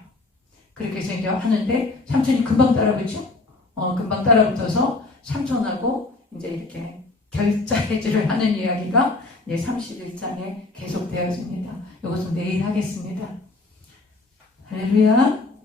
그렇게 해서 이제 하는데 삼촌이 금방 따라붙죠? 금방 따라붙어서 삼촌하고 이제 이렇게 결자해지를 하는 이야기가 이제 31장에 계속되어집니다. 이것은 내일 하겠습니다. 할렐루야.